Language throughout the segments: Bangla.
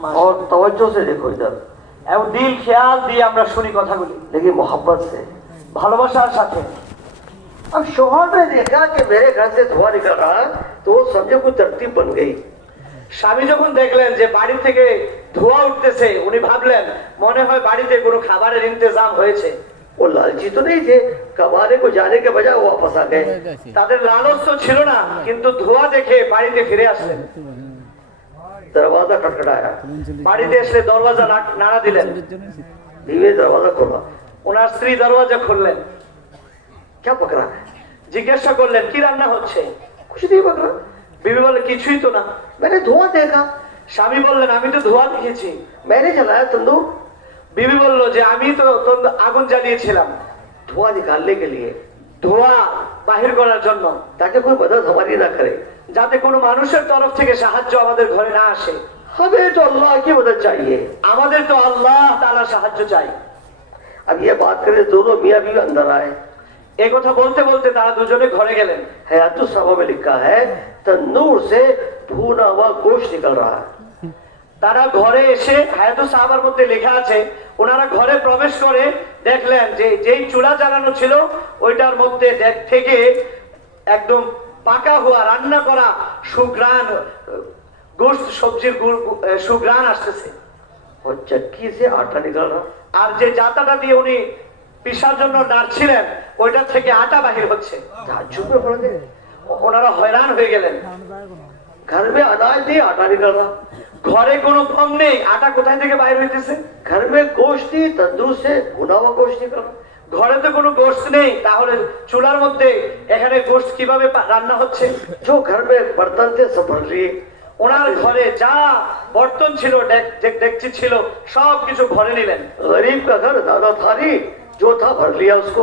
और तवज्जो से देखो इधर, এবং দিল খেয়াল দিয়ে আমরা শুনি কথাগুলি, लेकिन मोहब्बत से। ভালোবাসার সাথে। अब शौहर ने देखा कि मेरे घर से धुआं निकल रहा है, तो वो समझो कोई तरतीब बन गई। স্বামী যখন দেখলেন যে বাড়ি থেকে ধোঁয়া উঠতেছে, উনি ভাবলেন মনে হয় বাড়িতে কোনো খাবারের ইন্তজাম হয়েছে। वो लालची तो नहीं थे, कमाने को जाने के बजाय वो वापस आ गए। তাদের লালচ তো ছিল না, কিন্তু ধোঁয়া দেখে বাড়িতে ফিরে আসলেন। दरवाजा खटखटाया, বাড়িতে এসে দরওয়াজা নাড়া দিলেন। बीवी ने दरवाजा खोला, ওনার স্ত্রী দরওয়াজা খুললেন, क्या पक रहा है? জিজ্ঞাসা করলেন কি রান্না হচ্ছে। कुछ नहीं पक रहा, বিবি বলে কিছুই তো না। मैंने धुआं देखा, স্বামী বললেন আমি তো ধোঁয়া দেখেছি। मैंने जलाया तंदूर, বিবি বলল যে আমি তো আগুন জ্বালিয়েছিলাম धुआं निकालने के लिए, ধোঁয়া বাহির করার জন্য, ताकि कोई मदद हमारी ना करे। যাতে কোনো মানুষের তরফ থেকে সাহায্য আমাদের ঘরে না আসে। हमें तो अल्लाह की मदद चाहिए। আমাদের তো আল্লাহ তাআলা সাহায্য চাই। अब ये बात करें, दोनों मियाँ बीवी अंदर आए। এই কথা বলতে বলতে তারা দুজনে ঘরে গেলেন। हयातुस साहबा में लिखा है, तंदूर से भुना हुआ गोश्त निकल रहा है। তারা ঘরে এসে, হায়াতুস সাহাবার মধ্যে লেখা আছে, ওনারা ঘরে প্রবেশ করে দেখলেন যে যেই চুলা জ্বালানো ছিল ওইটার মধ্যে থেকে একদম পাকা হওয়া রান্না করা সুঘ্রাণ, গোশত সবজির সুঘ্রাণ আসতেছে। और चक्की से आटा निकल रहा। আর যে জাতাটা দিয়ে উনি পিসার জন্য নাড়ছিলেন ওইটা থেকে আটা বাহির হচ্ছে। ताज्जुब में पड़ गए, ওনারা হয়রান হয়ে গেলেন। घर में अनाज नहीं, आटा निकल रहा। ঘরে কোনো কম নেই, আটা কোথায় থেকে বাইর হইতেছে? घर में गोश्त नहीं, तंदूर से भुना हुआ गोश्त निकल रहा। ঘরে তো কোনো গোশত নেই, তাহলে চুলার মধ্যে এখানে গোশত কিভাবে রান্না হচ্ছে? जो घर में बर्तन थे सब भर लिए। ওনার ঘরে যা বর্তন ছিল, ডেকচি ছিল, সবকিছু ভরে নিলেন। गरीब का घर दादा थारी जो था भर लिया उसको।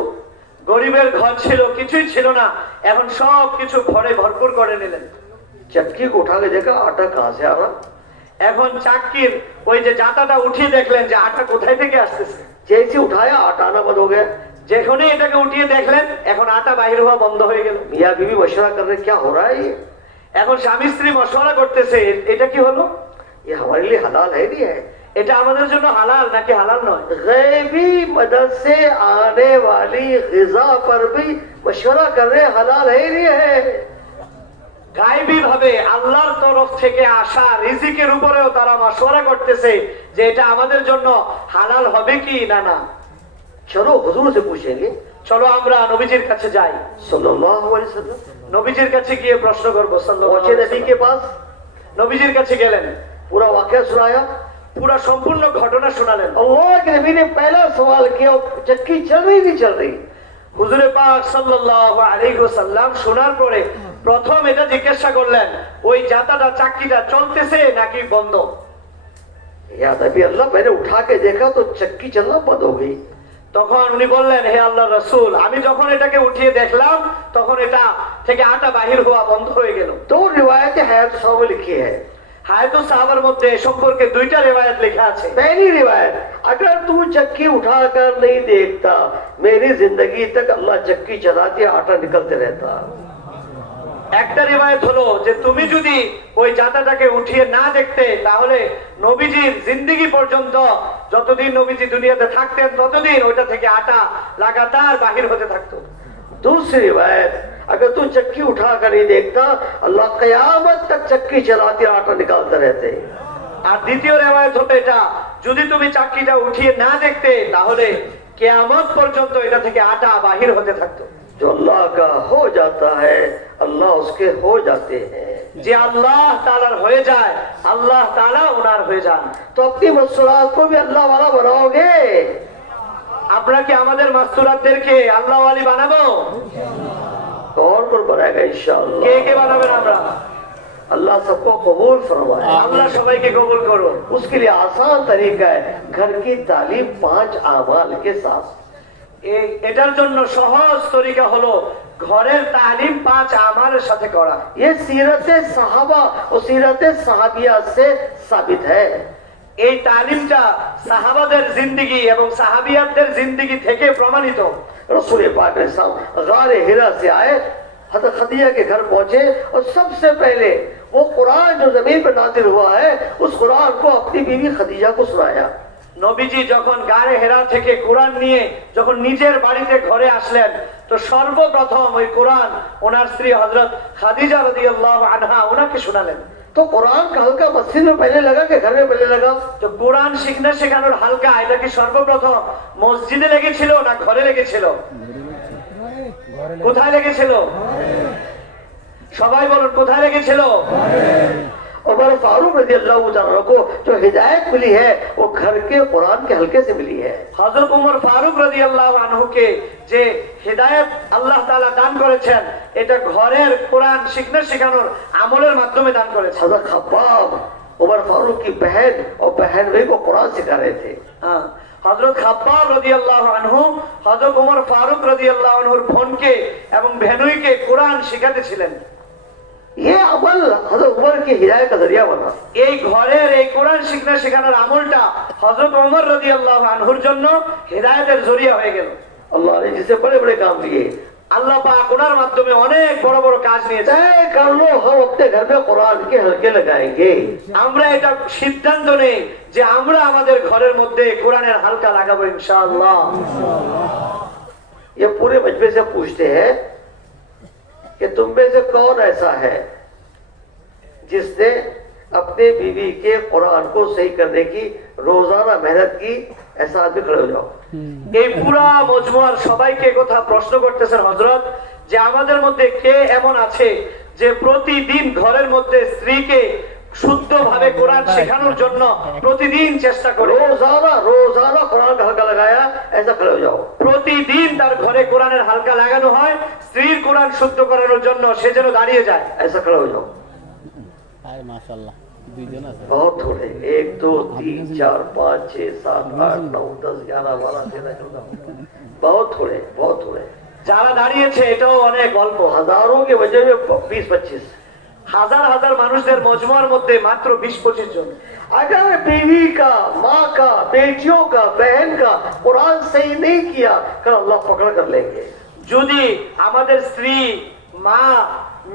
গরিবের ঘর ছিল, কিছুই ছিল না, এখন সবকিছু ভরে ভরপুর করে নিলেন। चक्की को उठा के देखा, आटा कहाँ से आ रहा। এখন চাক্কির ওই যে জাতাটা উঠিয়ে দেখলেন যে আটা কোথায় থেকে আসতেছে। जैसे उठाया आटा आना बंद हो गया। যখনই এটাকে উঠিয়ে দেখলেন এখন আটা বাহির হওয়া বন্ধ হয়ে গেল। मियाँ बीवी मशवरा कर रहे, क्या हो रहा है ये? এখন স্বামী স্ত্রী মশওয়ারা করতেছে, এটা কি হলো? ये हमारे लिए हलाल है नहीं है? এটা আমাদের জন্য হালাল নাকি হালাল নয়? गैबी मदद से आने वाली ग़िज़ा पर भी मशवरा कर रहे, हलाल है नहीं है? গায়বী ভাবে আল্লাহর তরফ থেকে আসা রিজিকের উপরেও তারা মশওয়ারা করতেছে যে এটা আমাদের জন্য হালাল হবে কি না। না, चलो हुजूर से पूछेंगे চলো আমরা নবীজির কাছে যাই। सल्लल्लाहु अलैहि वसल्लम। নবীজির কাছে গিয়ে প্রশ্ন করব। पहुंचे नबी के पास, নবীজির কাছে গেলেন, पूरा वाकया सुनाया। পুরো সম্পূর্ণ ঘটনা শোনালেন। अल्लाह के नबी ने पहला सवाल किया, चक्की चल रही नहीं चल रही? হুজুরে পাক সাল্লাল্লাহু আলাইহি ওয়াসাল্লাম শোনার পরে প্রথম এটা জিজ্ঞাসা করলেন, ওই জাতাটা চাক্কিটা চলতেছে নাকি বন্ধ? या नबी अल्लाह, मैंने उठा के देखा तो चक्की चलना बंद हो गई। তখন উনি বললেন, হে আল্লাহর রাসূল, আমি যখন এটাকে উঠিয়ে দেখলাম তখন এটা থেকে আটা বাহির হওয়া বন্ধ হয়ে গেল। दो रिवायतें हयात साहब में लिखी है। হায়াতুস সাহাবার মধ্যে সম্পর্কে দুইটা রিওয়ায়াত লেখা আছে। पहली रिवायत, अगर तू चक्की उठाकर नहीं देखता, मेरी जिंदगी तक अल्लाह चक्की चलाती, आटा निकलते रहता। একটা রিওয়ায়াত হলো যে তুমি যদি ওই জাতাটাকে উঠিয়ে না দেখতে তাহলে নবীজির জিন্দেগি পর্যন্ত, যতদিন নবীজি দুনিয়াতে থাকতেন ততদিন ওইটা থেকে আটা লাগাতার বাহির হতে থাকতো। दूसरी रिवायत, अगर तू चक्की उठा कर नहीं देखता, अल्लाह कयामत तक चक्की चलाती, आटा निकालते रहते। আর দ্বিতীয় রিওয়ায়াত হলো এটা, যদি তুমি চাক্কিটা উঠিয়ে না দেখতে তাহলে কিয়ামত পর্যন্ত এটা থেকে আটা বাহির হতে থাকতো। जो अल्लाह का हो जाता है, अल्लाह उसके हो जाते हैं। যে আল্লাহ তাআলার হয়ে যায়, আল্লাহ তাআলা ওনার হয়ে যান। तो अपनी मसरूरात को भी अल्लाह वाला बनाओगे? আমরা কি আমাদের মাসতুরাতদেরকে আল্লাহ ওয়ালি বানাবো? कौन कौन बनाएगा इंशाअल्लाह? কে কে বানাবেন আমরা? अल्लाह सबको कबूल फरमाए। আল্লাহ সবাইকে কবুল করুন। उसके लिए आसान तरीका है, घर की तालीम 5 आमाल के साथ। এটার জন্য সহজ তরিকা হলো ঘরের তালিম 5 আমালের সাথে করা। ये सीरत सहाबा और सीरत सहाबिया से साबित है। এই তালিমটা সাহাবাদের জিন্দেগি এবং সাহাবিয়াতদের জিন্দেগি থেকে প্রমাণিত। रसूल पाक गारे हिरा से आए, हज़रत खदीजा के घर पहुंचे और सबसे पहले वो कुरान जो जमीन पर नाजिल हुआ है उस कुरान को अपनी बीवी खदीजा को सुनाया। নবীজি যখন গারে হেরা থেকে কোরআন নিয়ে যখন নিজের বাড়িতে ঘরে আসলেন তো সর্বপ্রথম ওই কোরআন ওনার স্ত্রী হযরত খাদিজা রাদিয়াল্লাহু আনহা ওনাকে শোনালেন। तो कुरान का हल्का मस्जिद में पहले लगा कि घर में पहले लगा? তো কোরআন শিখনা শেখানোর হালকা এটা কি সর্বপ্রথম মসজিদে লেগেছিল না ঘরে লেগেছিল? কোথায় লেগেছিল? সবাই বলুন কোথায় লেগেছিল? उमर फारूक रज़ी अल्लाह तआला को जो हिदायत मिली है वो घर के कुरान के हल्के से मिली है। হযরত ওমর ফারুক রাদিয়াল্লাহু আনহুকে যে হিদায়াত আল্লাহ তাআলা দান করেছেন এটা ঘরের কোরআন শিখনা শেখানোর আমলের মাধ্যমে দান করেছেন। हज़रत खब्बाब उमर फारूक की बहन और बहन भाई को कुरान सिखा रहे थे। হ্যাঁ, হযরত খাব্বাব রাদিয়াল্লাহু আনহু হযরত ওমর ফারুক রাদিয়াল্লাহু আনহুর বোনকে এবং ভেনুইকে কোরআন শেখাতেছিলেন। ये अमल हज़रत उमर की हिदायत का जरिया बना। এই ঘরের এই কোরআন শিখনা শেখানোর আমলটা হযরত ওমর রাদিয়াল্লাহু আনহুর জন্য হিদায়াতের জরিয়া হয়ে গেল। अल्लाह ने जिसे बड़े बड़े काम दिए, আল্লাহ পাক ওনার মাধ্যমে অনেক বড় বড় কাজ নিয়েছেন। तय कर लो हम अपने घर में कुरान के हल्के लगाएंगे। আমরা এটা সিদ্ধান্ত নেই যে আমরা আমাদের ঘরের মধ্যে কোরআনের হালকা লাগাবো ইনশাআল্লাহ। ये पूरे मजमे से पूछते हैं कि तुम में से कौन ऐसा है जिसने अपने बीवी के कुरान को सही करने की रोजाना मेहनत की? ऐसा आदमी खड़े हो जाओ। এই পুরা মজমুয়ার সবাইকে কথা প্রশ্ন করতেছেন হযরত যে আমাদের মধ্যে কে এমন আছে যে প্রতিদিন ঘরের মধ্যে স্ত্রীকে শুদ্ধভাবে কোরআন শেখানোর জন্য প্রতিদিন চেষ্টা করে, रोजाना रोजाना कुरान का हल्का लगाया, ऐसा खड़े हो जाओ। প্রতিদিন তার ঘরে কোরআনের হালকা লাগানো হয় স্ত্রীর কোরআন শুদ্ধ করানোর জন্য, সে যেন দাঁড়িয়ে যায়। ऐसा खड़े हो जाओ। आए माशाल्लाह दुईजन আছে बहुत थोड़े, 1 2 3 4 5 6 7 8 9 10 11 12 13 14, बहुत थोड़े, बहुत थोड़े। যারা দাঁড়িয়েছে এটাও অনেক অল্প। हजारों के वजह में 20-25। হাজার হাজার মানুষদের মজমুয়ার মধ্যে মাত্র 20-25 জন। अगर बीवी का, माँ का, बेटियों का, बहन का कुरान सही नहीं किया कल अल्लाह पकड़ कर लेंगे। যদি আমাদের স্ত্রী, মা,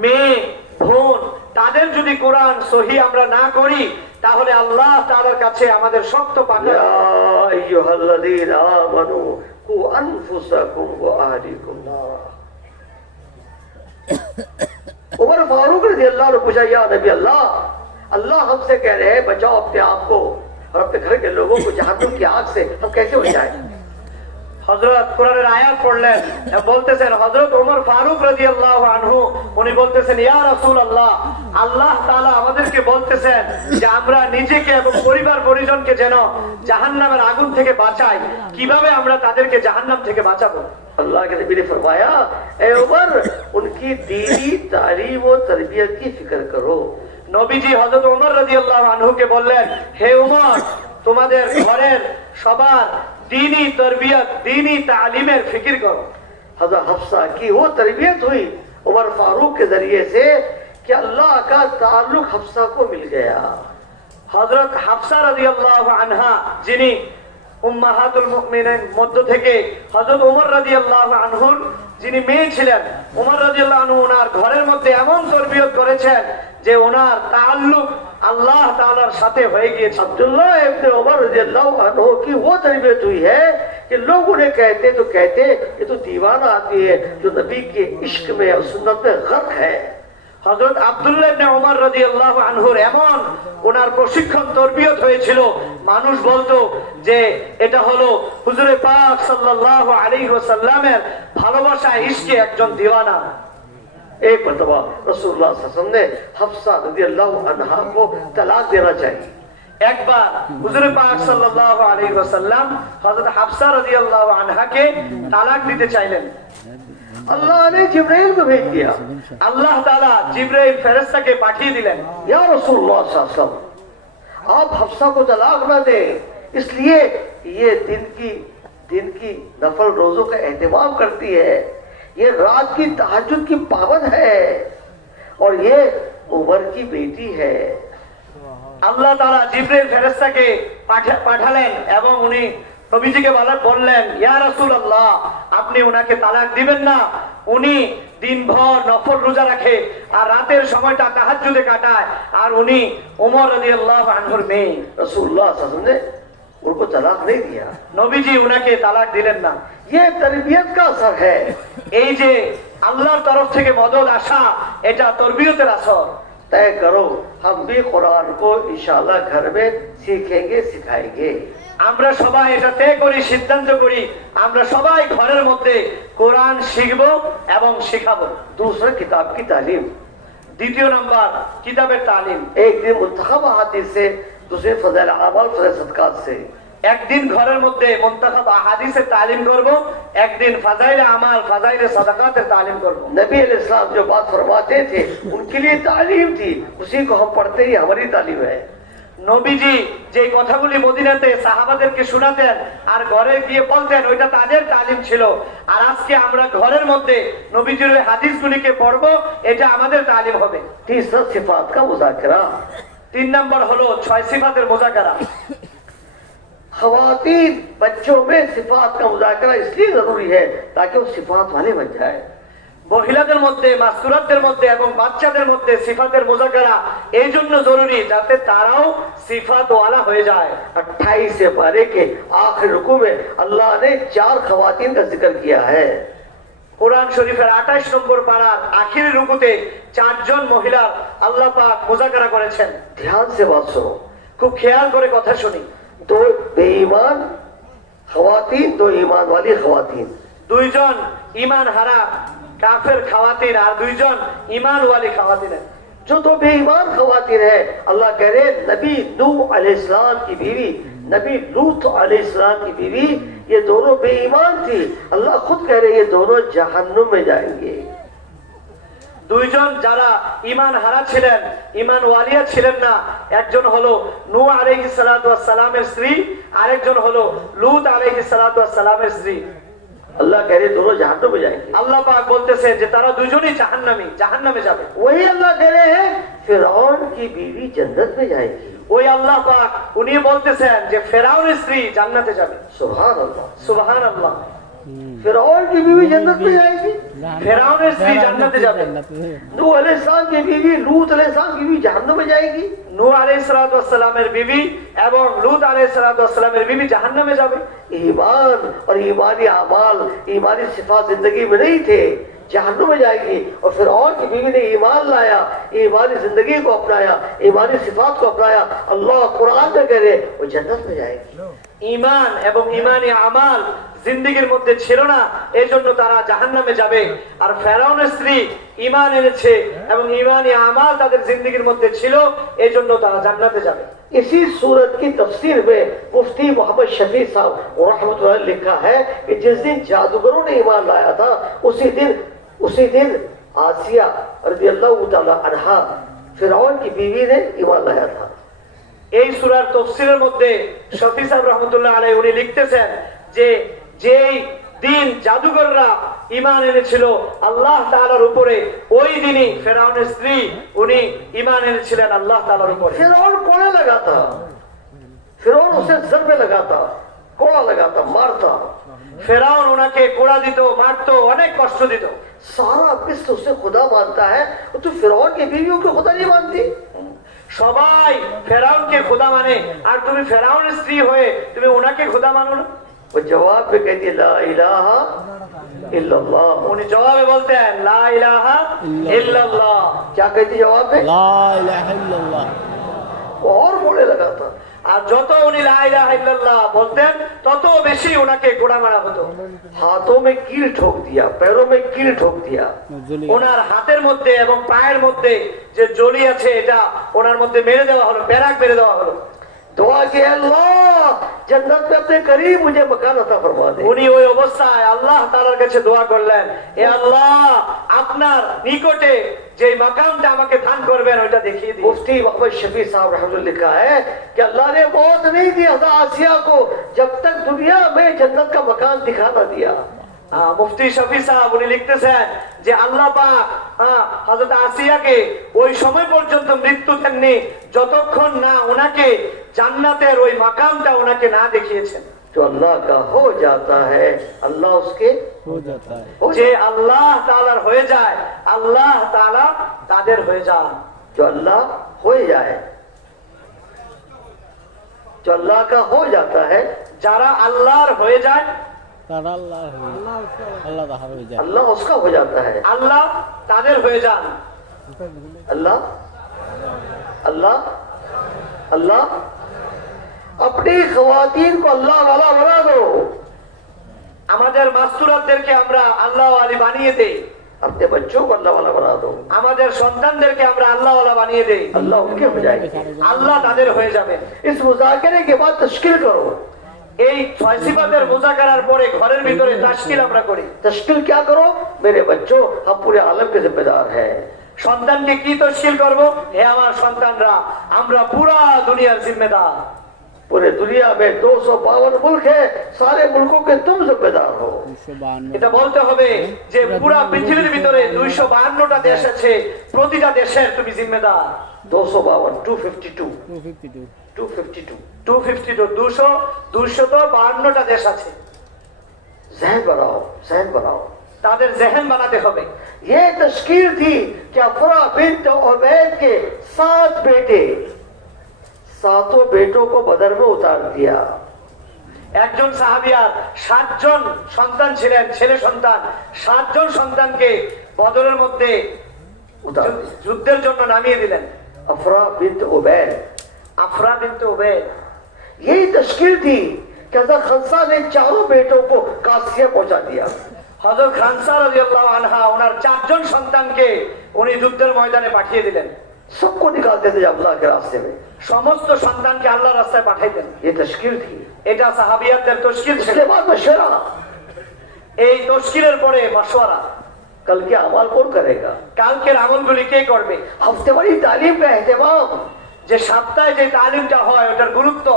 মেয়ে, বোন তাদের যদি কোরআন সহি আমরা না করি তাহলে আল্লাহ তাআলার কাছে আমাদের শক্ত পাকড়। या अय्युहल्लज़ीना आमनू कू अनफुसकुम व अहलीकुम नार। उमर फारूक रज़ी अल्लाह ने पूछा, या नबी अल्लाह, अल्लाह हमसे कह रहे हैं बचाओ अपने आप को और अपने घर के लोगों को जहन्नम की आग से, हम कैसे बचाएं? হযরত কোরআনের আয়াত পড়লেন, বলতেছেন হযরত ওমর ফারুক রাদিয়াল্লাহু আনহু উনি বলতেছেন ইয়া রাসূলুল্লাহ, আল্লাহ তাআলা আমাদেরকে বলতেছেন যে আমরা নিজেকে এবং পরিবার পরিজনকে যেন জাহান্নামের আগুন থেকে বাঁচাই। কিভাবে আমরা তাদেরকে জাহান্নাম থেকে বাঁচাবো? अल्लाह के नबी ने फरमाया, ए उमर, उनकी दीनी तालीम और तरबियत की फिक्र करो। নবীজি হযরত ওমর রাদিয়াল্লাহু আনহুকে বললেন, হে ওমর, তোমাদের ঘরের সবার दीनी तरबियत, दीनी तालीमेर फिक्र करो। हज़रत हफ्सा की वो तरबियत हुई उमर फारूक के जरिए से कि अल्लाह का ताल्लुक हफ्सा को मिल गया। হযরত হাফসা রাদিয়াল্লাহু আনহা যিনি উম্মাহাতুল মুমিনিন মধ্য থেকে হযরত ওমর রাদিয়াল্লাহু আনহুর যিনি মেয়ে ছিলেন, ওমর রাদিয়াল্লাহু আনহু ওনার ঘরের মধ্যে এমন তরবিয়ত করেছেন যে ওনার তাআল্লুক আল্লাহ তাআলার সাথে হয়ে গিয়েছে। अब्दुल्लाह इब्न उमर रज़ियल्लाहु अन्हु की वो तरबियत हुई है कि लोग उन्हें कहते ये तो दीवाना आदमी है जो नबी के इश्क में और सुन्नत में गर्क है। হযরত আব্দুল্লাহ ইবনে ওমর রাদিয়াল্লাহু আনহুর এমন ওনার প্রশিক্ষণ তরবিয়ত হয়েছিল, মানুষ বলতো যে এটা হলো হুজুরে পাক সাল্লাল্লাহু আলাইহি ওয়াসাল্লামের ভালোবাসা ইশকে একজন দিওয়ানা। एक मरतबा रसूलुल्लाह सल्लल्लाहु अलैहि वसल्लम ने हफ्सा रज़ियल्लाहु अन्हा को तलाक देना चाहिए। একবার হুজুরে পাক সাল্লাল্লাহু আলাইহি ওয়াসাল্লাম হযরত হাফসা রাদিয়াল্লাহু আনহাকে তালাক দিতে চাইলেন। अल्लाह ने जिब्राइल को भेज दिया। আল্লাহ তাআলা জিবরাইল ফেরেশতাকে পাঠিয়ে দিলেন, या रसूलुल्लाह सल्लल्लाहु अलैहि वसल्लम, आप हफ्सा को तलाक ना दें, इसलिए ये दिन की नफल रोजों का एहतमाम करती है, ये रात की तहज्जुद की पाबंद है और ये उमर की बेटी है। আল্লাহ তাআলা জিবরাইল ফেরেশতাকে পাঠালেন এবং উনি নবীজিকে বললেন, ইয়া রাসূলুল্লাহ, আপনি উনাকে তালাক দিবেন না, উনি দিনভর নফল রোজা রাখে আর রাতের সময়টা তাহাজ্জুদে কাটায়, আর উনি ওমর রাদিয়াল্লাহু আনহুর মেয়ে। रसूलुल्लाह सल्लल्लाहु अलैहि वसल्लम ने उनको तलाक नहीं दिया। নবীজি উনাকে তালাক দিলেন না। ये तरबियत का असर है। এই যে আল্লাহর তরফ থেকে মদদ আসা, এটা তরবিয়তের আসর। तय करो हम भी कुरान को इंशाल्लाह घर में सीखेंगे सिखाएंगे। আমরা সবাই এটা তয় করি, সিদ্ধান্ত করি, আমরা সবাই ঘরের মধ্যে কোরআন শিখবো এবং শেখাবো। दूसरा किताब की तालीम। দ্বিতীয় নাম্বার কিতাবের তালিম। एक दिन मुंतखब हादिस से, दूसरे फजल अमाल फजल सदकात से। একদিন ঘরের মধ্যে মুনতাখাব আহাদিসের তালিম করব, একদিন ফাজাইলে আমাল ফাজাইলে সাদাকাতের তালিম করব। नबी अलैहिस्सलाम जो बात फरमाते थे उनके लिए तालीम थी, उसी को हम पढ़ते ही हमारी तालीम है। নবীজি যে কথাগুলি মদিনাতে সাহাবাদেরকে শোনাতেন আর ঘরে গিয়ে বলতেন, ওইটা তাদের তালিম ছিল। আর আজকে আমরা ঘরের মধ্যে নবীজির ওই হাদিসগুলিকে পড়বো, এটা আমাদের তালিম হবে। तीसरा सिफात का मुज़ाकरा। 3 নম্বর হলো 6 সিফাতের মুযাকারা। खवातीन बच्चों में सिफात का मुज़ाकरा इसलिए जरूरी है ताकि वो सिफात वाले बन जाए। মহিলাদের মধ্যে, মাসকুরাতদের মধ্যে এবং বাচ্চাদের মধ্যে সিফাতের মুযাকারা এই জন্য জরুরি যাতে তারাও সিফাত ওয়ালা হয়ে যায়। 28 से पारे के आखिर रुकू में अल्लाह ने 4 खवातीन का जिक्र किया है। কোরআন শরীফের 28 নম্বর পারার আখিরি রুকুতে 4 জন মহিলা আল্লাহ পাক মুযাকারা করেছেন। ध्यान से बात सुनो। খুব খেয়াল করে কথা শুনি। 2 बेईमान खवातीन, 2 ईमान वाली खवातीन। 2 জন ঈমান হারা কাফের খাওয়াতিন আর 2 জন ঈমান ওয়ালি খাওয়াতিন। जो 2 बेईमान खवातीन है, अल्लाह कह रहे नबी नूह अलैहिस्सलाम की बीवी, नबी लूत अलैहिस्सलाम की बीवी, ये दोनों बेईमान थी। अल्लाह खुद कह रहे ये दोनों जहन्नुम में जाएंगे। 2 জন যারা ঈমান হারা ছিলেন, ঈমান ওয়ালিয়া ছিলেন না, একজন হলো নূহ আলাইহিস সালাতু ওয়াস সালামের স্ত্রী, আরেকজন হলো লূত আলাইহিস সালাতু ওয়াস সালামের স্ত্রী। अल्लाह कह रहे दोनों जहन्नुम में जाएंगे। আল্লাহ পাক বলতেছে যে তারা দুজনই জাহান্নামে যাবে। वही अल्लाह कह रहे हैं फिरौन की बीवी जन्नत में जाएगी। ওই আল্লাহ পাক উনি বলতেছেন যে ফেরাউনের স্ত্রী জান্নাতে যাবে। सुभान अल्लाह। সুবহানাল্লাহ। फिरौन की बीवी जन्नत में जाएगी। ফেরাউনের স্ত্রী জান্নাতে যাবে। नूह अलैहिस्सलाम की बीवी लूत अलैहिस्सलाम की बीवी जहन्नुम में जाएगी। নূহ আলাইহিস সালাতু ওয়াস সালামের বিবি এবং লূত আলাইহিস সালাতু ওয়াস সালামের বিবি জাহান্নামে যাবে। ईमान और ईमानी अमाल, ईमानी सिफात जिंदगी में नहीं थे, जहन्नुम में जाएगी। और फिरौन की बीवी ने ईमान लाया, ईमानी जिंदगी को अपनाया, ईमानी सिफात को अपनाया। अल्लाह कुरान में कह रहे वो जन्नत में जाएगी। ঈমান এবং ঈমানি আমাল জিন্দেগীর মধ্যে ছিল না, এই জন্য তারা জাহান্নামে যাবে। আর ফেরাউনের স্ত্রী ঈমান এনেছে এবং ঈমানি আমাল তাদের জিন্দেগীর মধ্যে ছিল, এই জন্য তারা জান্নাতে যাবে। इसी सूरत की तफसीर में मुफ्ती मोहम्मद शफी साहब रहमतुल्लाह अलैह लिखा है कि जिस दिन जादूगरों ने ईमान लाया था उसी दिन आसिया रज़ियल्लाहु ताला अन्हा फिरौन की बीवी ने ईमान लाया था। এই সূরার তাফসীরের মধ্যে শফি সাহেব রাহমাতুল্লাহ আলাইহি উনি লিখতেছেন যে যেই দিন জাদুকররা ঈমান এনেছিল আল্লাহ তাআলার উপরে, ওই দিনই ফেরাউনের স্ত্রী উনি ঈমান এনেছিলেন আল্লাহ তাআলার উপরে। फिरौन कोड़े लगाता, फिरौन उसे सर पे लगाता, कोड़ा लगाता, मारता। ফেরাউন ওনাকে কোড়া দিত, মারতো, অনেক কষ্ট দিত। सारा मिस्र उसे खुदा मानता है, तो फिरौन की बीवियों को खुदा नहीं मानती। সবাই ফেরাউনকে খোদা মানে, আর তুমি ফেরাউনের স্ত্রী হয়ে তুমি ওনাকে খোদা মানো না। वो जवाब में कहती ला इलाहा इल्लल्लाह। উনি জবাবে বলতেন লা ইলাহা ইল্লাল্লাহ। क्या कहती जवाब में? লা ইলাহা ইল্লাল্লাহ। वो और बोलने लगा था। আর যত উনি লা ইলাহা ইল্লাল্লাহ বলতেন তত বেশি ওনাকে গোড়া মারা হতো। हाथों में कील ठोक दिया, पैरों में कील ठोक दिया। ওনার হাতের মধ্যে এবং পায়ের মধ্যে যে জলি আছে এটা ওনার মধ্যে মেরে দেওয়া হলো, প্যারাক মেরে দেওয়া হলো। दुआ की अल्लाह जन्नत में अपने करीब मुझे मकान अता फरमा दे। উনি ওই অবস্থায় আল্লাহ তাআলার কাছে দোয়া করলেন, এ আল্লাহ আপনার নিকটে যে মাকামটা আমাকে দান করবেন ওইটা দেখিয়ে দিন। मुफ्ती मोहम्मद शफी साहब रहमतुल्लाह लिखा है कि अल्लाह ने मौत नहीं दी हज़रत आसिया को जब तक दुनिया में जन्नत का मकान दिखा ना दिया। মুফতি শফি সাহেব উনি লিখতেছেন যে আল্লাহ পাক হযরত আসিয়াকে ওই সময় পর্যন্ত মৃত্যু দেননি যতক্ষণ না ওনাকে জান্নাতের ওই মাকামটা ওনাকে না দেখিয়েছেন। जो अल्लाह का हो जाता है अल्लाह उसके हो जाता है हो যে আল্লাহ তাআলার হয়ে যায় আল্লাহ তাআলা তাদের হয়ে যান। जो अल्लाह हो जाए जो अल्लाह का हो जाता है যারা আল্লাহর হয়ে যায় তারা আল্লাহ আল্লাহ তাহার হয়ে যায় अल्लाह उसका हो जाता है আল্লাহ তাদের হয়ে যান। अल्लाह अल्लाह अल्लाह अपनी खवातीन को अल्लाह वाला बना दो আমাদের মাস্তুরাতদেরকে আমরা আল্লাহ ওয়ালি বানিয়ে দেই, अपने बच्चों को अल्लाह वाला बना दो আমাদের সন্তানদেরকে আমরা আল্লাহ ওয়ালা বানিয়ে দেই, अल्लाह उनके हो जाएंगे আল্লাহ তাদের হয়ে যাবেন। इस मुजाकरे के बाद तश्कील करो এই ছয় সিফাতের মুযাকারার পরে ঘরের ভিতরে তাশকিল আমরা করি। तश्कील क्या करो मेरे बच्चों हम पूरे आलम के जिम्मेदार हैं সন্তানকে কি তশকিল করব? হে আমার সন্তানরা, আমরা পুরা দুনিয়ার জিম্মেদার। पूरे दुनिया में 252 मुल्क है सारे मुल्कों के तुम जिम्मेदार हो 252 এটা বলতে হবে যে পুরা পৃথিবীর ভিতরে 252টা দেশ আছে, প্রতিটা দেশের তুমি জিম্মেদার। 252 252 252 252 252টা দেশ আছে, जहन बनाओ তাদের জেহেন বানাতে হবে। ये तश्कील थी कि अफरा बिन्त उबैद के 7 बेटे 7 बेटों को बदर में उतार दिया একজন সাহাবিয়ার 7 জন সন্তান ছিলেন, ছেলে সন্তান। 7 জন সন্তানকে বদরের মধ্যে उतार दिया যুদ্ধের জন্য নামিয়ে দিলেন। अफरा बिन्त उबैद আফরা বিনতে উবাইদ। यही तश्कील थी कि हज़रत खंसा ने चारों बेटों को कासिया पहुंचा दिया হযরত খানসা রাদিয়াল্লাহু আনহা ওনার 4 জন সন্তানকে উনি যুদ্ধের ময়দানে পাঠিয়ে দিলেন। सबको निकालते थे अल्लाह के रास्ते में সমস্ত সন্তানকে আল্লাহর রাস্তায় পাঠাইতেন। ये तश्कील थी এটা সাহাবিয়াতদের তশকিল ছিল। इसके बाद मशवरा এই তশকিলের পরে মাশওয়ারা, कल के अमल कौन करेगा কালকের আমলগুলি কে করবে? हफ्तेवारी तालीम का एहतमाम যে সপ্তাহে যে তালিমটা হয় ওটার গুরুত্ব।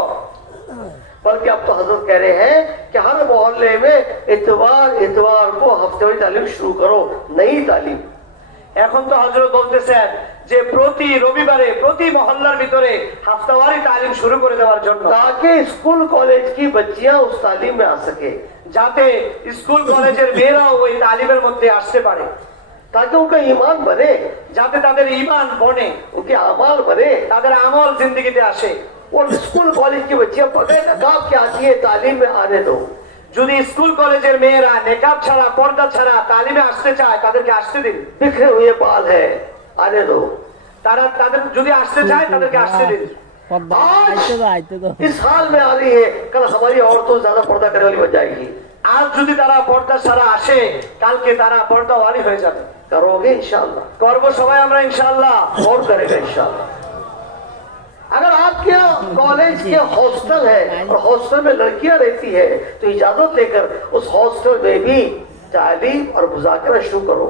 बल्कि अब तो हजरत कह रहे हैं कि हर मोहल्ले में इतवार को हफ्तेवारी तालीम शुरू करो नई तालीम এখন তো হযরত বলতেছেন যে প্রতি রবিবারে প্রতি মহল্লার ভিতরে হাফতাওয়ারি তালিম শুরু করে দেওয়ার জন্য, ताकि स्कूल कॉलेज की बच्चियां उस तालीम में आ सके যাতে স্কুল কলেজের মেয়েরাও ওই তালিমের মধ্যে আসতে পারে, ताकि उनका ईमान बने যাতে তাদের ঈমান বনে, उनके अमाल बने তাদের আমল জিন্দেগিতে আসে। और स्कूल कॉलेज की बच्चियां बगैर नकाब के आती है तालीम में आने दो যদি স্কুল কলেজের মেয়েরা নেকাব ছাড়া পর্দা ছাড়া তালিমে আসতে চায় তাদেরকে আসতে দিন। बिखरे हुए बाल है आने दो তাদের যদি আসতে চায় তাদেরকে আসতে দিন। পর্দা आज আইতে তো इस हाल में आ रही है कल हमारी औरतों ज्यादा पर्दा करने वाली बन जाएगी আজ যদি तारा পর্দা ছাড়া আসে কালকে তারা পর্দাওয়ালি হয়ে যাবে। करोगे इंशाल्लाह করব সবাই আমরা ইনশাআল্লাহ। और करेगा इंशाल्लाह अगर आपके यहाँ कॉलेज के हॉस्टल है और हॉस्टल में लड़कियां रहती है तो इजाजत लेकर उस हॉस्टल में भी तालीम और मुज़ाकरा शुरू करो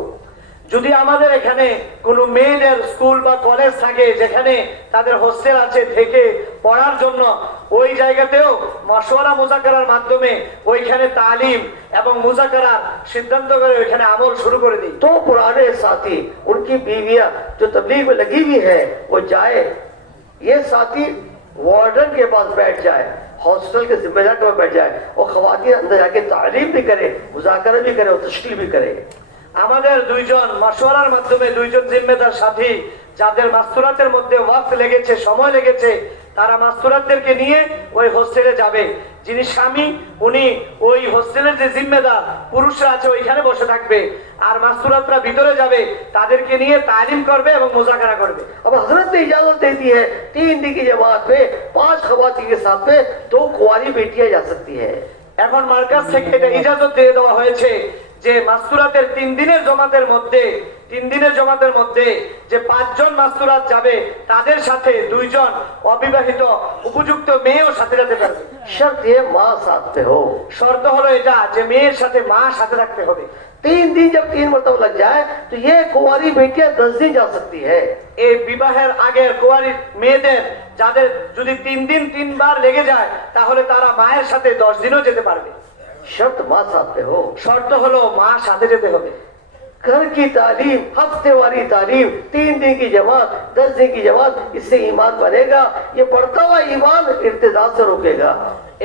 যদি আমাদের এখানে কোনো মেয়েদের স্কুল বা কলেজ থাকে যেখানে তাদের হোস্টেল আছে থেকে পড়ার জন্য, ওই জায়গাতেও মাশওয়ারা মুযাকারার মাধ্যমে ওইখানে তালিম এবং মুযাকারার সিদ্ধান্ত করে ওইখানে আমল শুরু করে দিই। तो पुराने साथी उनकी बीवियां जो तबलीग में लगी हुई है वो जाए, ये साथी वार्डन के पास बैठ जाए, हॉस्टल के जिम्मेदार के पास बैठ जाए और खवातीन अंदर जाके तालीम भी करे मुज़ाकरा भी करे और तश्कील भी करे আমাদের দুইজন মাশওয়ারার মাধ্যমে দুইজন জিম্মেদার সাথী যাদের মাস্তুরাতের মধ্যে ওয়াক্ত লেগেছে, সময় লেগেছে, তারা মাস্তুরাতদেরকে নিয়ে ওই হোস্টেলে যাবে। যিনি স্বামী উনি ওই হোস্টেলের যে জিম্মেদার পুরুষরা আছে ওইখানে বসে থাকবে, আর মাস্তুরাতরা ভিতরে যাবে, তাদেরকে নিয়ে তালিম করবে এবং মুযাকারা করবে। अब हजरत ने इजाजत दे दी है 3 दिन की जमात में 5 खवातीन के साथ में 2 कुंवारी बेटियां जा सकती है এখন মার্কাজ থেকে এটা ইজাজত দিয়ে দেওয়া হয়েছে যে মাস্তুরাতের 3 দিনের জমাতের মধ্যে যে 5 জন মাস্তুরাত যাবে তাদের সাথে 2 জন অবিবাহিত উপযুক্ত মেয়েও সাথে যেতে পারবে। शर्त ये माँ साथ पे हो শর্ত হলো এটা যে মেয়ের সাথে মা সাথে থাকতে হবে। 3 दिन जब 3 मरतबा लग जाए तो ये कुंवारी बेटियां 10 दिन जा सकती है এই বিবাহের আগের কুয়ারি মেয়েদের যাদের যদি 3 দিন 3 বার লেগে যায় তাহলে তারা মায়ের সাথে 10 দিনও যেতে পারবে। शर्त माँ साथ पे हो শর্ত হলো মা সাথে যেতে হবে। घर की तालीम, हफ्ते वाली तालीम, 3 दिन की जमात, 10 दिन की जमात, इससे ईमान बनेगा। ये बढ़ता हुआ ईमान इर्तिदाद से रोकेगा।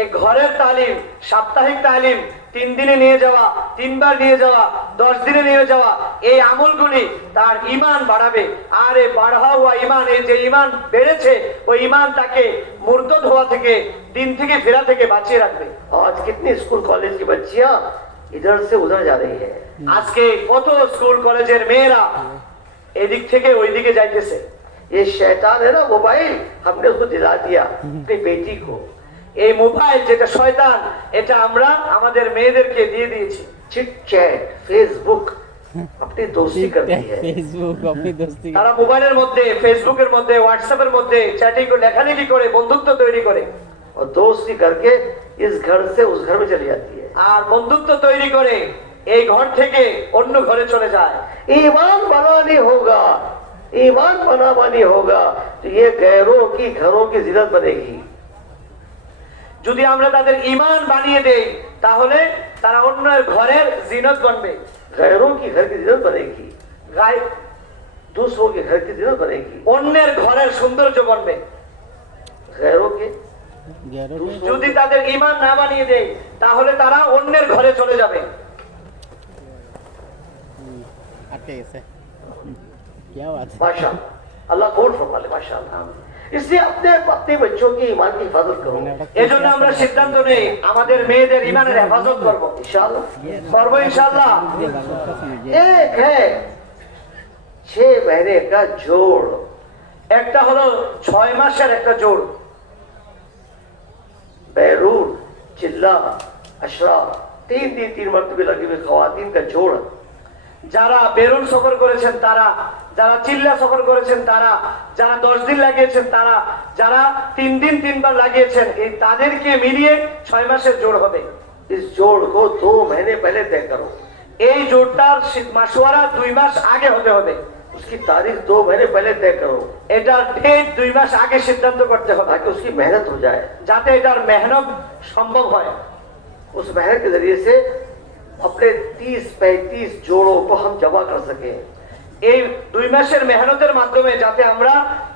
এই ঘরের তালিম, সাপ্তাহিক তালিম, 3 দিনে নিয়ে যাওয়া, 3 বার নিয়ে যাওয়া, 10 দিনে নিয়ে যাওয়া, এই আমলগুলি তার ঈমান বাড়াবে। আর এই বাড়া হওয়া ঈমান, এই যে ঈমান বেড়েছে, ওই ঈমান তাকে মুরতাদ হওয়া থেকে, দিন থেকে ফেরা থেকে বাঁচিয়ে রাখবে। आज कितनी स्कूल कॉलेज की बच्चियां इधर से उधर जा रही है। আজকে কত স্কুল কলেজের মেয়েরা এদিক থেকে ওই দিকে যাইতেছে। ये शैतान है ना मोबाइल, हमने उसको दिला दिया अपनी बेटी को। এই মোবাইল যেটা শয়তান, এটা আমরা আমাদের মেয়েদেরকে দিয়ে দিয়েছি। चिट चैट, फेसबुक अपनी दोस्ती करती है। ফেসবুক আপনি দোস্তি তারা মোবাইলের মধ্যে, ফেসবুকের মধ্যে, হোয়াটসঅ্যাপের মধ্যে চ্যাটিং করে, লেখালেখি করে, বন্ধুত্ব তৈরি করে। और दोस्ती करके इस घर से उस घर में चली जाती है। আর বন্ধুত্ব তৈরি করে এই ঘর থেকে অন্য ঘরে চলে যায়। ईमान बनानी होगा, ईमान बनानी होगा तो ये गैरों की घरों की जिल्लत बनेगी। যদি আমরা তাদের ঈমান বানিয়ে দেই, তাহলে তারা অন্যের ঘরের জিনত बनবে। गैरों की घर की जिल्लत बनेगी, গায়- दूसरों के घर की जिल्लत बनेगी। অন্যের ঘরের সৌন্দর্য बनবে। गैरों के যদি তাদের ঈমান না বানিয়ে দেই, তাহলে তারা অন্যের ঘরে চলে যাবে। আটকে গেছে क्या बात है माशाअल्लाह, अल्लाह कबूल फरमाले माशाअल्लाह। इसलिए अपने अपने बच्चों की ईमान की हिफाजत करो এজন্য আমরা সিদ্ধান্ত নেই আমাদের মেয়েদের ঈমানের হেফাজত করব। इंशाअल्लाह। করব ইনশাআল্লাহ। एक है 6 महीने का जोड़, একটা হলো 6 মাসের একটা জোড়। बैरून, चिल्ला, अशरा, 3 दिन 3 मरतबे लगी हुई खवातीन का जोड़। যারা বেরুন সফর করেছেন তারা, যারা চিল্লা সফর করেছেন তারা, যারা 10 দিন লাগিয়েছেন তারা, যারা 3 দিন 3 বার লাগিয়েছেন, এই তাদেরকে মিলিয়ে 6 মাসের জোড় হবে। इस जोड़ को 2 महीने पहले तय करो। এই জোড়টার মাসওয়ারা 2 মাস আগে হতে হবে। उसकी तारीख 2 महीने पहले तय करो এটার ডেট 2 মাস আগে সিদ্ধান্ত করতে হবে, ताकि उसकी मेहनत हो जाए। যাতে এটার মেহনত সম্ভব হয়। उस मेहनत के जरिए से अपने 30-35 जोड़ों को हम जमा कर सके। এই 2 মাসের মেহনতের মাধ্যমে যাতে আমরা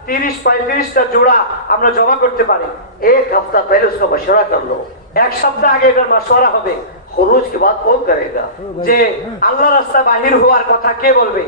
30-35টা জোড়া আমরা জমা করতে পারি। 1 हफ्ता पहले उसका मशवरा कर लो। 1 সপ্তাহ আগে এটার মাসওয়ারা হবে खुरूज के बाद कौन करेगा? যে আল্লাহ রাস্তা বাহির হওয়ার কথা কে বলবে।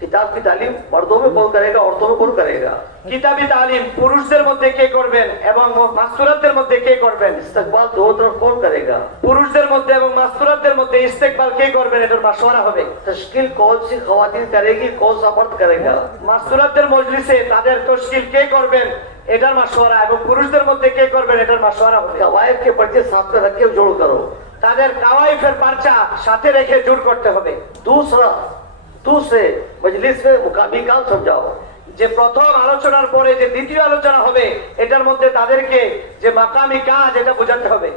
किताब की तालीम मर्दों में कौन करेगा, औरतों में कौन करेगा? কিতাবি তালিম পুরুষদের মধ্যে কে করবেন এবং মাসতুরাতদের মধ্যে কে করবেন। इस्तकबाल दोनों तरफ कौन करेगा? পুরুষদের মধ্যে এবং মাসতুরাতদের মধ্যে ইস্তেকবাল কে করবেন, এটার মাসওয়ারা হবে। तश्कील कौन सी खवातीन करेगी, कौन सा मर्द करेगा? মাসতুরাতদের মজলিসে তাদের তশকিল কে করবেন, এটার মাসওয়ারা, এবং পুরুষদের মধ্যে কে করবেন, এটার মাসওয়ারা হবে। कवायद के पर्चे साथ में रख के जोड़ करो। তাদের কাওয়াইফের পারচা সাথে রেখে জোর করতে হবে। दूसरे मजलिस में मुकामी काम समझाओ। যে প্রথম আলোচনার পরে যে দ্বিতীয় আলোচনা হবে, এটার মধ্যে তাদেরকে যে মাকামি কাজ এটা বোঝাতে হবে।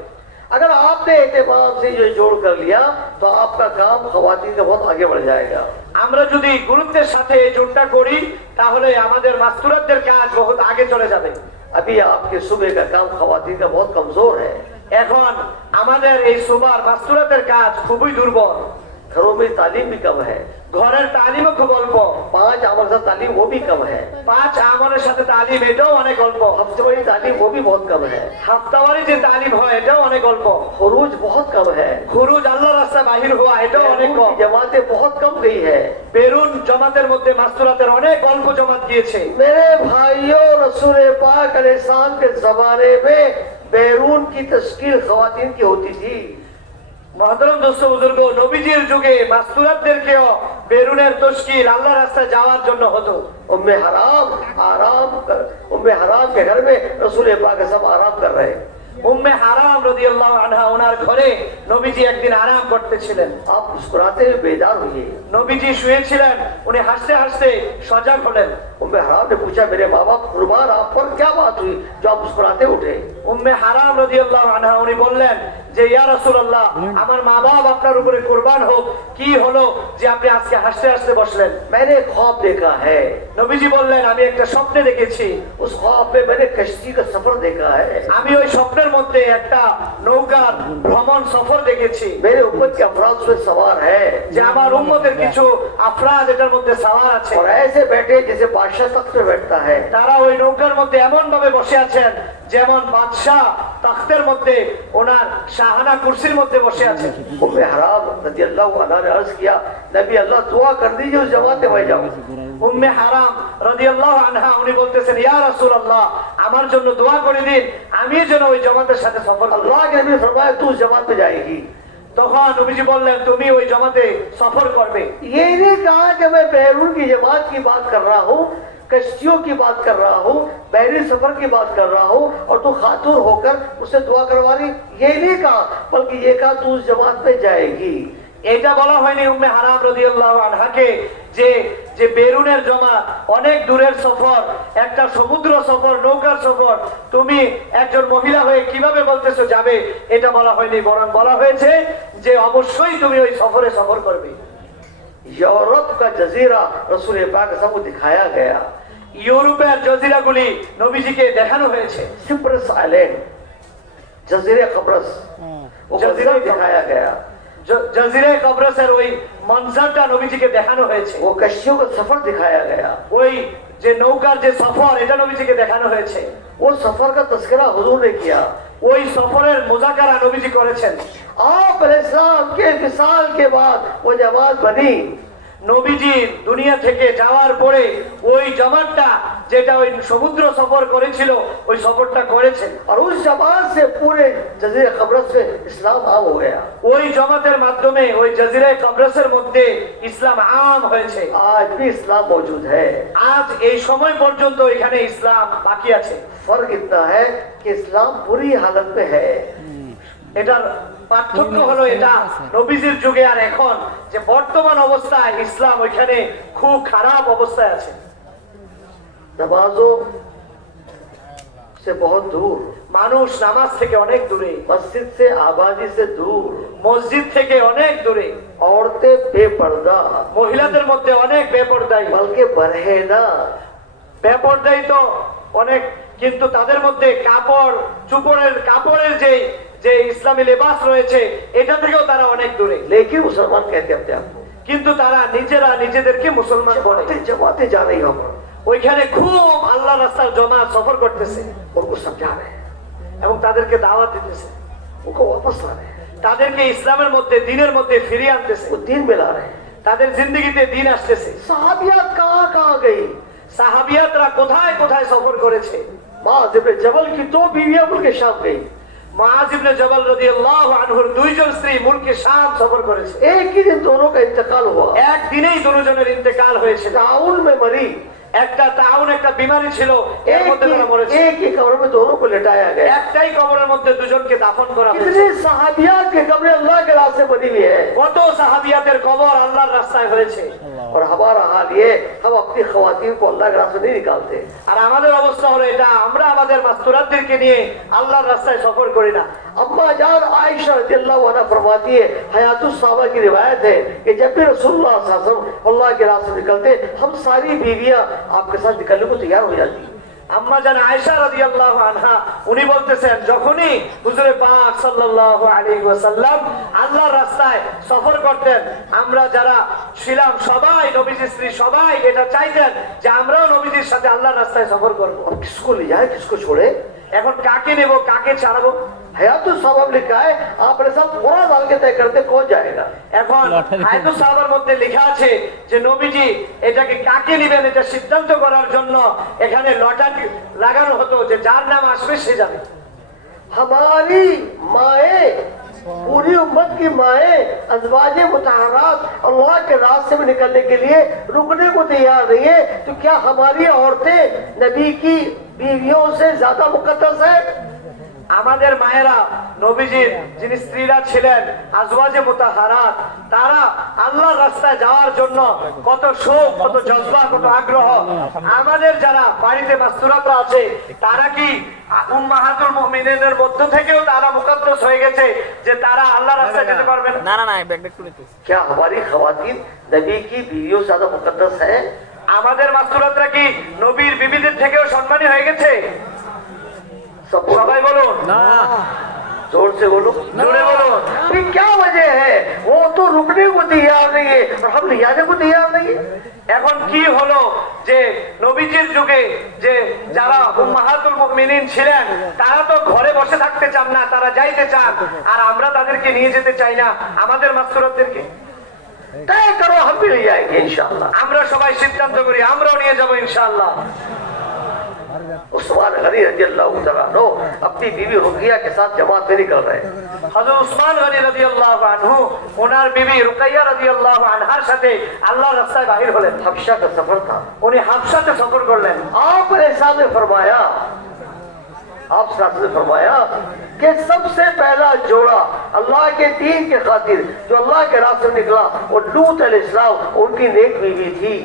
अगर आपने एहतमाम से ये जोड़ कर लिया तो आपका काम खवातीन का बहुत आगे बढ़ जाएगा। আমরা যদি গুরুত্বের সাথে এই জোরটা করি, তাহলে আমাদের মাস্তুরাতদের কাজ বহুত আগে চলে যাবে। अभी आपके सुबह का काम खवातीन का बहुत कमजोर है। এখন আমাদের এই সুবার মাস্তুরাতের কাজ খুবই দুর্বল। घरों में तालीम भी कम है। ঘরের তালিমও খুব অল্প। 5 अमल का तालीम वो भी कम है। 5 আমলের সাথে তালিম এটাও অনেক অল্প। हफ्ते वाली तालीम वो भी बहुत कम है। হাফতাওয়ারি যে তালিম হয় এটাও অনেক অল্প। खुरूज बहुत कम है। খুরুজ আল্লাহ রাস্তা বাহির হওয়া এটাও অনেক बैरून কম। की जमातें बहुत कम गई है। বেরুন জমাতের মধ্যে মাস্তুরাতের অনেক অল্প জমাত গিয়েছে। मेरे भाइयों, रसूल पाक अलैहिस्सलाम के जमाने में बैरून की तश्कील खवातीन की होती थी। মহতরম দোস্ত বুজুর্গ, নবীজির যুগে মাস্তুরাতদেরকেও বেরুনের তশকিল আল্লাহ রাস্তায় যাওয়ার জন্য হতো। उम्मे हराम के घर में रसूल पाक सब आराम कर रहे हैं। উম্মে হারাম রাদিয়াল্লাহু আনহা ওনার ঘরে নবীজি একদিন আরাম করতেছিলেন। आप मुस्कुराते हुए बेदार हुए। নবীজি শুয়েছিলেন, উনি হাসতে হাসতে সজাগ হলেন। उम्मे हराम ने पूछा, मेरे माँ बाप कुर्बान, आप पर क्या बात हुई जो आप मुस्कुराते उठे? উম্মে হারাম রাদিয়াল্লাহু আনহা উনি বললেন যে ইয়া রাসূলুল্লাহ, আমার মা বাপ আপনার উপরে কুরবান হোক, কি হলো যে আপনি আজকে হাসতে হাসতে বসলেন? मैंने ख्वाब देखा है। নবীজি বললেন, আমি একটা স্বপ্নে দেখেছি। उस ख्वाब में मैंने कश्ती का सफर देखा है। আমি ওই স্বপ্নের মধ্যে একটা নৌকার ভ্রমণ সফর দেখেছি मेरे उम्मत के अफराद उसमें सवार है যে আমার উম্মতের কিছু আফরাদ এটার মধ্যে সাওয়ার আছে और ऐसे बैठे जैसे बादशाह तख्त पे बैठता है। তারা ওই নৌকার মধ্যে এমন ভাবে বসে আছেন যেমন বাদশাহ তখতের মধ্যে ওনার শাহানা কুরসির মধ্যে বসে আছেন। उम्मे हराम रज़ी अल्लाह अन्हा ने अर्ज किया, नबी अल्लाह दुआ कर दीजिए उस जमात में मैं जाऊं। উম্মে হারাম রাদিয়াল্লাহু আনহা উনি বলতেছেন, ইয়া রাসূলুল্লাহ, আমার জন্য দোয়া করে দিন, আমি যেন ওই জামাতের সাথে সফর করি। अल्लाह के नबी ने फरमाया तू उस जमात में जाएगी। তখন নবীজি বললেন, তুমি ওই জামাতে সফর করবে। ये नहीं कहा कि मैं बैरून की जमात की बात कर रहा हूँ, कश्तियों की बात कर रहा हूँ, बहरी सफर की बात कर रहा हूँ और तू खातून होकर उससे दुआ करवा रही, ये नहीं कहा, बल्कि ये कहा तू उस जमात में जाएगी। এটা বলা হয়নি উম্মে হারাম রাদিয়াল্লাহু আনহাকে যে যে বেরুনের জমা অনেক দূরের সফর, একটা সমুদ্র সফর, নৌকার সফর, তুমি একজন মহিলা হয়ে কিভাবে বলতেছো যাবে, এটা বলা হয়নি, বরং বলা হয়েছে যে অবশ্যই তুমি ওই সফরে সফর করবে। यूरोप का जजीरा रसूल पाक सबको दिखाया गया, ইউরোপের জজিরাগুলি নবীজিকে দেখানো হয়েছে। सिप्रस आइलैंड, जजीरे कब्रस, वो जजीरा दिखाया गया, জজিরে কবরসের ওই মঞ্জরটা নবীজিকে দেখানো হয়েছে। वो कश्तियों का सफर दिखाया गया, ওই যে নৌকার যে সফর এটা নবীজিকে দেখানো হয়েছে। वो सफर का तस्करा हुजूर ने किया। ওই সফরের মুযাকারা নবীজি করেছেন। आप अलैहिस्सलाम के विसाल के बाद वो जमात बनी, নবীজি দুনিয়া থেকে যাওয়ার পরে ওই জামাতটা যেটা ওই সমুদ্র সফর করেছিল ওই সফরটা করেছেন। और उस जमात से पूरे जजीरे कब्रस से इस्लाम आम हो गया। ওই জামাতের মাধ্যমে ওই জজিরে কবরসের মধ্যে ইসলাম আম হয়েছে। आज भी इस्लाम मौजूद है। আজ এই সময় পর্যন্ত এখানে ইসলাম বাকি আছে। फर्क इतना है कि इस्लाम बुरी हालत में है। এটার পার্থক্য হলো এটা নবীজির যুগে আর এখন, যে বর্তমান অবস্থায় ইসলাম ওইখানে খুব খারাপ অবস্থায় আছে। नमाजों से बहुत दूर, মানুষ নামাজ থেকে অনেক দূরে, मस्जिद से आबादी से दूर, মসজিদ থেকে অনেক দূরে, औरतें बेपर्दा, মহিলাদের মধ্যে অনেক বেপরদাই। बल्कि बरहेना, বেপরদাই তো অনেক, কিন্তু তাদের মধ্যে কাপড়ের যে ইসলামী লেবাস রয়েছে এটা থেকেও তারা অনেক দূরে। लेकिन मुसलमान कहते अपने आप को, কিন্তু তারা নিজেরা নিজেদেরকে मुसलमान বলে। जमाते जा रही हो, ওইখানে খুব আল্লাহ রাস্তার জমাত সফর করতেছে उनको समझा रहे हैं, এবং তাদেরকে দাওয়াত দিতেছে, उनको वापस ला रहे हैं, তাদেরকে ইসলামের মধ্যে দিনের মধ্যে ফিরিয়ে আনতেছে, वो दीन में ला रहे हैं। তাদের জিন্দগিতে দিন আসতেছে। साहबियात कहाँ कहाँ गई? সাহাবিয়াতরা কোথায় কোথায় সফর করেছে। माज़ इब्न जबल की 2 बीवियां मुल्क शाम गई, মুআয ইবনে জবাল রাদিয়াল্লাহু আনহুর 2 জন স্ত্রী মুলকে শাম সফর করেছে। एक ही दिन दोनों का इंतकाल हुआ। একদিনেই দুজনের ইন্তেকাল হয়েছে। ताउन में मरी, একটা তাউন একটা বিমারি ছিল, এর মধ্যে তারা মরেছে। एक ही कब्र में दोनों को लिटाया गया। একটাই কবরের মধ্যে দুজনকে দাফন করা হয়েছে। कितने सहाबियात के कब्रें अल्लाह के रास्ते बनी हुई है। কত সাহাবিয়াতের কবর আল্লাহর রাস্তায় হয়েছে। और हमारा हाल ये, हम अपनी खवातीन को अल्लाह के रास्ते नहीं निकालते। আর আমাদের অবস্থা হলো এটা, আমরা আমাদের মাস্তুরাতদেরকে নিয়ে আল্লাহর রাস্তায় সফর করি না। अम्मा जान आयशा रज़ियल्लाहु अन्हा फरमाती है, हयातुस साहबा की रिवायत है कि जब भी रसूलुल्लाह सल्लल्लाहु अलैहि वसल्लम अल्लाह के रास्ते निकलते, हम सारी बीवियां आपके साथ निकलने को तैयार हो जाती। আম্মা জান আয়েশা রাদিয়াল্লাহু আনহা উনি বলতেছেন, যখনই হুজুরে পাক সাল্লাল্লাহু আলাইহি ওয়াসাল্লাম আল্লাহর রাস্তায় সফর করতেন, আমরা যারা ছিলাম সবাই নবীজির স্ত্রী সবাই এটা চাইতেন যে আমরাও নবীজির সাথে আল্লাহর রাস্তায় সফর করব। अब किसको ले जाए, किसको छोड़े? এখন কাকে নেব কাকে ছাড়বো? हयातुस साहबा लिखा है, आप अपने साथ पूरा डाल के तय करते कौन जाएगा। এখন হায়াতুস সাহাবার মধ্যে লেখা আছে যে নবীজি এটাকে কাকে নেবেন এটা সিদ্ধান্ত করার জন্য এখানে লটারি লাগানো হতো, যে যার নাম আসবে সে যাবে। हमारी माए, पूरी उम्मत की माए अज़वाजे मुतहरात अल्लाह के रास्ते में निकलने के लिए रुकने को तैयार नहीं है, तो क्या हमारी औरतें नबी की बीवियों से ज्यादा मुकद्दस है? আমাদের মায়েরা নবীজির যিনি স্ত্রীরা ছিলেন আজওয়াজে মুতাহারাত, তারা আল্লাহর রাস্তায় যাওয়ার জন্য কত শোক, কত জজবা, কত আগ্রহ। আমাদের যারা বাড়িতে মাস্তুরাতরা আছে তারা কি উম্মাহাতুল মুমিনিনের মধ্য থেকেও তারা মুকদ্দাস হয়ে গেছে যে তারা আল্লাহর রাস্তায় যেতে পারবে না? না ব্যাগটা একটু নিতে। क्या हमारी खवातीन नबी की बीवियों से ज्यादा मुकद्दस है? আমাদের মাস্তুরাতরা কি নবীর বিবিদের থেকেও সম্মানী হয়ে গেছে? सब সবাই বলুন। না जोर से बोलो, জোরে বলুন। भाई क्या वजह है? वो तो रुकने को तैयार नहीं है और हम ले जाने को तैयार नहीं है। এখন কি হলো যে নবীজির যুগে যে যারা উম্মাহাতুল মুমিনিন ছিলেন তারা তো ঘরে বসে থাকতে চান না, তারা যাইতে চান, আর আমরা তাদেরকে নিয়ে যেতে চাই না আমাদের মাস্তুরাতদেরকে। तय करो, हम भी ले जाएंगे इंशाल्लाह। আমরা সবাই সিদ্ধান্ত করি আমরাও নিয়ে যাব ইনশাআল্লাহ। उस्मान गनी रजी अल्लाह तआला अन्हु अपनी बीवी रुकिया के साथ जमात में निकल रहे हैं। হযরত উসমান গনি রাদিয়াল্লাহু আনহু ওনার বিবি রুকাইয়া রাদিয়াল্লাহু আনহার সাথে আল্লাহর রাস্তায় বাহির হলেন। हबशा का सफर था। উনি হাবশাতে সফর করলেন। आपने सामने फरमाया, आप सामने फरमाया कि सबसे पहला जोड़ा अल्लाह के दीन के खातिर जो अल्लाह के रास्ते में निकला वो लूत अलैहिस्सलाम उनकी नेक बीवी थी।